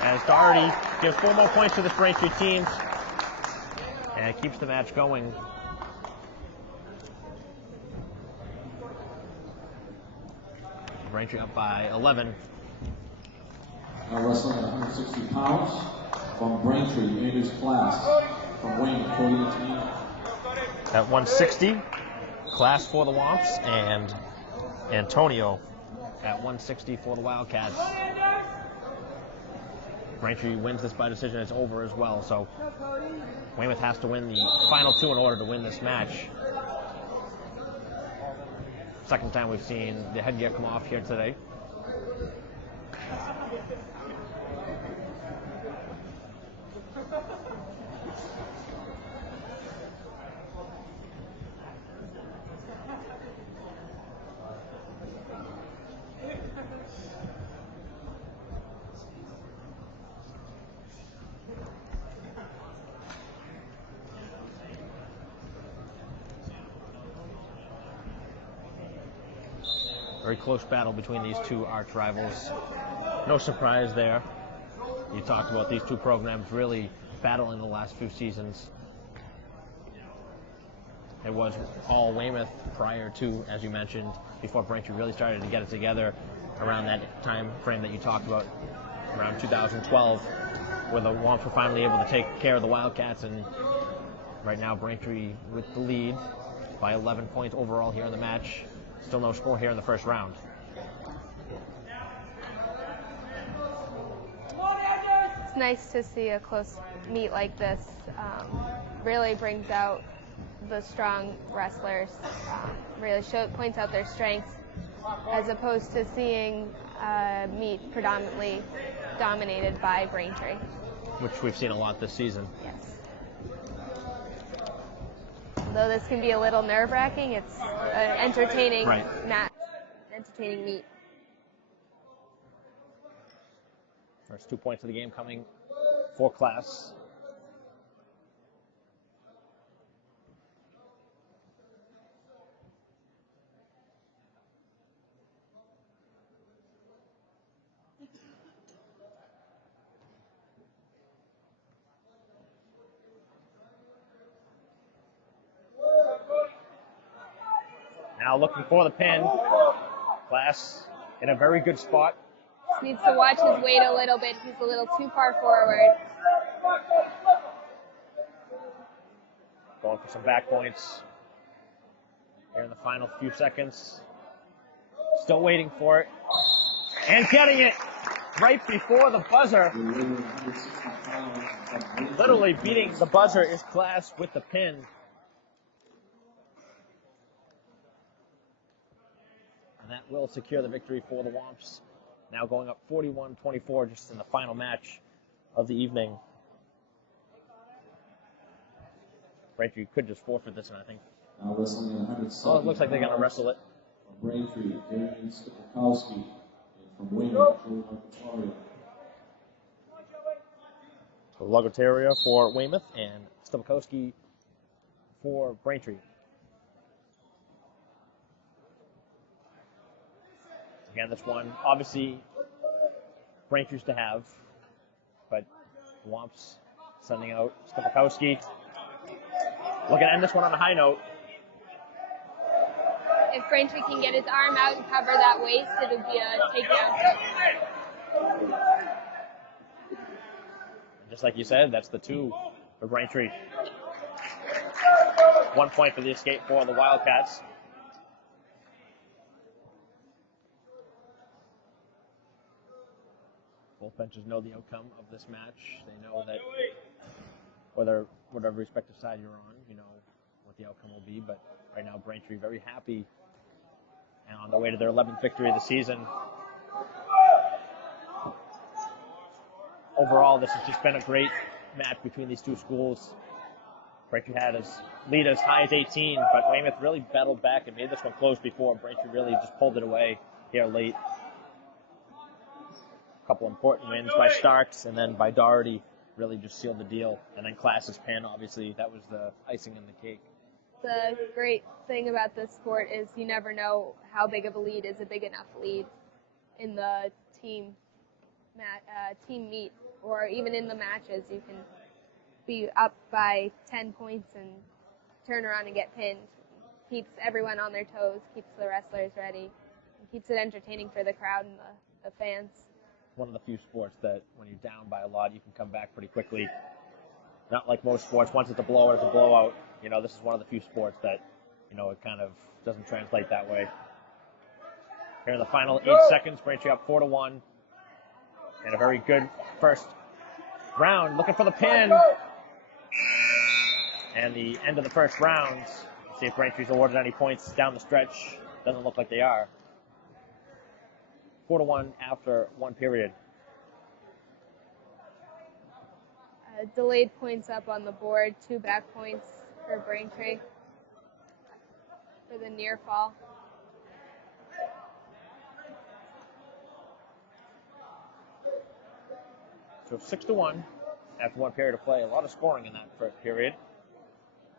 As Doherty gives 4 more points to this Braintree team, and it keeps the match going. Braintree up by 11. Now wrestling at 160 pounds from Braintree in his class from Weymouth for the team. At 160, class for the Womps, and Antonio at 160 for the Wildcats. Braintree wins this by decision, it's over as well, so Weymouth has to win the final 2 in order to win this match. Second time we've seen the headgear come off here today. Very close battle between these two arch rivals. No surprise there. You talked about these two programs really battling the last few seasons. It was all Weymouth prior to, as you mentioned, before Braintree really started to get it together around that time frame that you talked about, around 2012, where the Womps were finally able to take care of the Wildcats, and right now Braintree with the lead by 11 points overall here in the match. Still no score here in the first round. It's nice to see a close meet like this. Really brings out the strong wrestlers. Really points out their strengths, as opposed to seeing a meet predominantly dominated by Braintree. Which we've seen a lot this season. Yes. Though this can be a little nerve-wracking, it's an entertaining match, entertaining meet. First 2 points of the game coming for class. Now looking for the pin. Class in a very good spot. Just needs to watch his weight a little bit. He's a little too far forward. Going for some back points here in the final few seconds. Still waiting for it. And getting it right before the buzzer. Literally beating the buzzer is Class with the pin. And that will secure the victory for the Womps. Now going up 41-24 just in the final match of the evening. Braintree could just forfeit this one, I think. Now wrestling in 170. Oh, it looks like they're going to wrestle it. From Braintree, Darian Stupakowski. And from Weymouth, Joe Locatario. So Logotera for Weymouth and Stupakowski for Braintree. Again, this one, obviously, Braintree's to have, but Womps sending out Stupakowski. Looking to end this one on a high note. If Braintree can get his arm out and cover that waist, it'll be a takedown. Just like you said, that's the 2 for Braintree. 1 point for the escape for the Wildcats. Both benches know the outcome of this match. They know that whatever respective side you're on, you know what the outcome will be. But right now, Braintree very happy and on their way to their 11th victory of the season. Overall, this has just been a great match between these two schools. Braintree had his lead as high as 18, but Weymouth really battled back and made this one close before Braintree really just pulled it away here late. A couple important wins by Starks and then by Doherty really just sealed the deal. And then Class's pin, obviously, that was the icing on the cake. The great thing about this sport is you never know how big of a lead is a big enough lead in the team meet, or even in the matches. You can be up by 10 points and turn around and get pinned. Keeps everyone on their toes, keeps the wrestlers ready, and keeps it entertaining for the crowd and the fans. One of the few sports that when you're down by a lot, you can come back pretty quickly. Not like most sports. Once it's a blowout, it's a blowout. You know, this is one of the few sports that, you know, it kind of doesn't translate that way. Here in the final 8 seconds, Braintree up 4-1. And a very good first round. Looking for the pin. And the end of the first round. See if Braintree's awarded any points down the stretch. Doesn't look like they are. 4-1 after one period. Delayed points up on the board, 2 back points for Braintree for the near fall. So 6-1 after one period of play. A lot of scoring in that first period.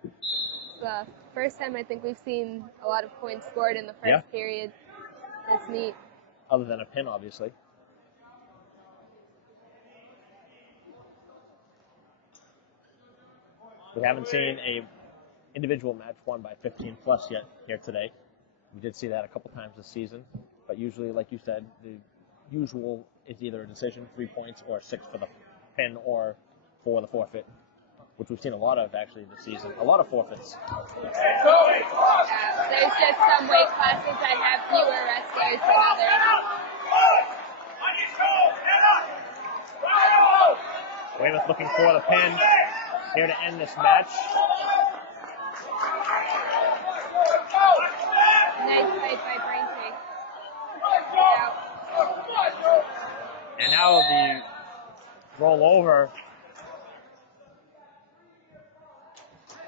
It's the first time I think we've seen a lot of points scored in the first period. That's neat. Other than a pin, obviously. We haven't seen a individual match won by 15 plus yet here today. We did see that a couple times this season, but usually, like you said, the usual is either a decision, 3 points, or 6 for the pin or for the forfeit, which we've seen a lot of actually this season. A lot of forfeits. There's just some weight classes that have fewer wrestlers than others. Weymouth looking for the pin here to end this match. Nice fight by Braintree. And now the rollover.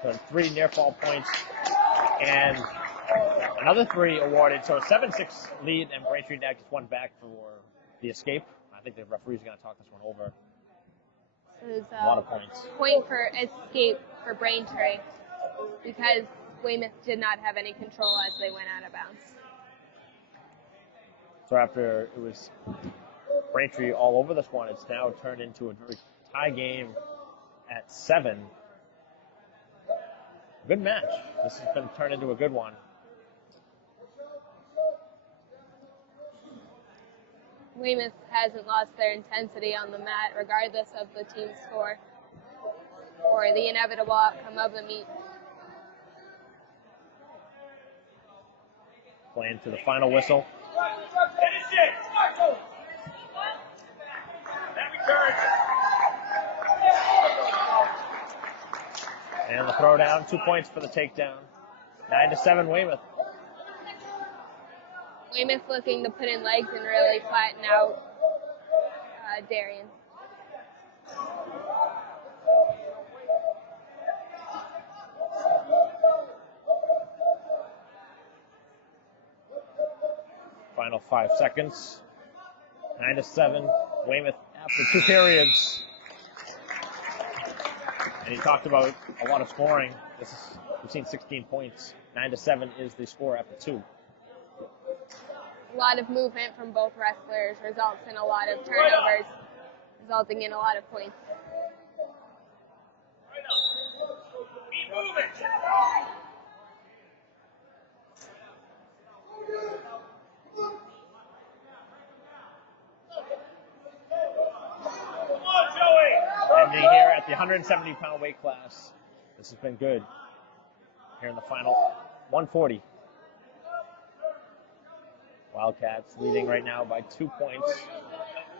So 3 near fall points and another 3 awarded. So a 7-6 lead, and Braintree now gets 1 back for the escape. I think the referee's going to talk this one over. So there's A lot of points. Point for escape for Braintree because Weymouth did not have any control as they went out of bounds. So after it was Braintree all over this one, it's now turned into a very tie game at 7. Good match. This has been turned into a good one. Weymouth hasn't lost their intensity on the mat, regardless of the team score or the inevitable outcome of the meet. Playing to the final whistle. And the throwdown, 2 points for the takedown. 9-7 Weymouth. Weymouth looking to put in legs and really flatten out Darian. Final 5 seconds. 9-7 Weymouth after 2 periods. And he talked about a lot of scoring. We've seen 16 points. 9-7 is the score after 2. A lot of movement from both wrestlers results in a lot of turnovers, resulting in a lot of points. Keep moving. Come on, Joey. Ending here at the 170-pound weight class. This has been good. Here in the final 140. Wildcats leading right now by 2 points.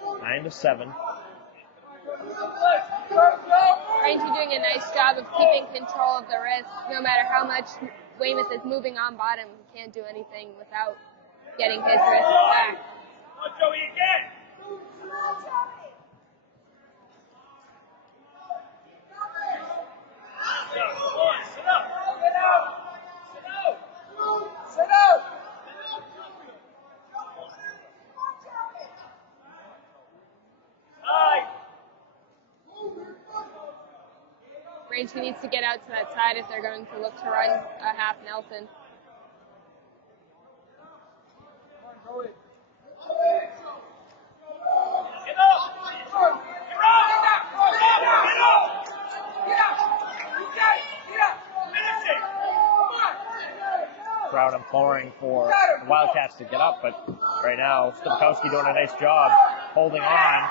9-7. Braintree doing a nice job of keeping control of the wrist. No matter how much Weymouth is moving on bottom, he can't do anything without getting his wrist back. Come on, Joey, again. Come on, sit up. Sit out. Sit out. Sit out. Braintree needs to get out to that side if they're going to look to run a half Nelson. Get up. You're up. Get up. Finish it. Crowd imploring for the Wildcats to get up, but right now Stupkowski doing a nice job holding on.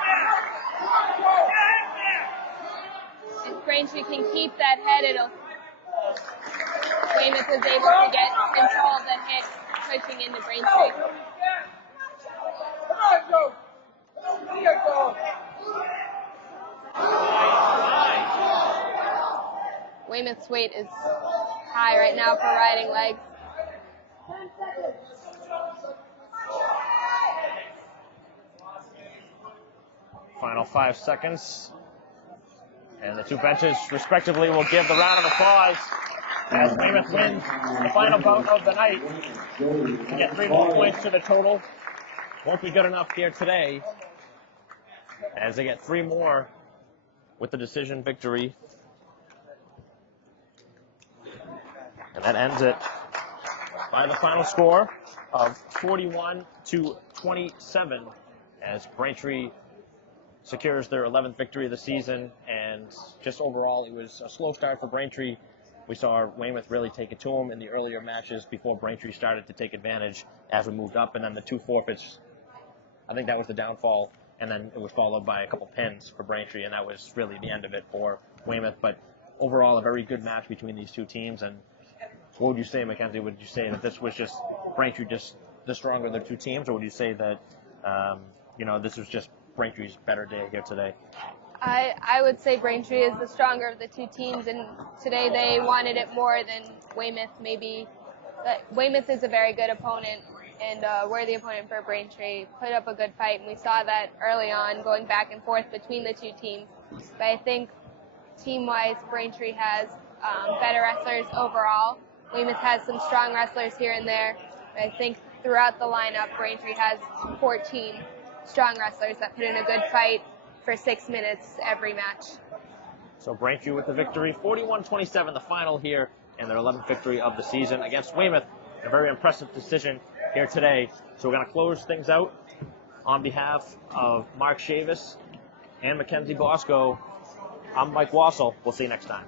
If Braintree can keep that head, Weymouth was able to get control of the hit, pushing into Braintree. Come on, Joe. Here, go. Weymouth's weight is high right now for riding legs. Final 5 seconds. And the two benches, respectively, will give the round of applause as Weymouth wins the final bout of the night to get 3 more points to the total. Won't be good enough here today as they get 3 more with the decision victory. And that ends it by the final score of 41-27 as Braintree secures their 11th victory of the season. And just overall, it was a slow start for Braintree. We saw Weymouth really take it to them in the earlier matches before Braintree started to take advantage as we moved up. And then the 2 forfeits, I think that was the downfall. And then it was followed by a couple pins for Braintree, and that was really the end of it for Weymouth. But overall, a very good match between these two teams. And what would you say, Mackenzie? Would you say that this was just Braintree just the stronger of the two teams, or would you say that, this was just Braintree's better day here today? I would say Braintree is the stronger of the two teams, and today they wanted it more than Weymouth maybe. But Weymouth is a very good opponent and a worthy opponent for Braintree. Put up a good fight, and we saw that early on going back and forth between the two teams. But I think team-wise, Braintree has better wrestlers overall. Weymouth has some strong wrestlers here and there. I think throughout the lineup, Braintree has 14 strong wrestlers that put in a good fight for 6 minutes every match. So Braintree with the victory, 41-27, the final here, and their 11th victory of the season against Weymouth. A very impressive decision here today. So we're going to close things out on behalf of Mark Chavis and Mackenzie Bosco. I'm Mike Wassel. We'll see you next time.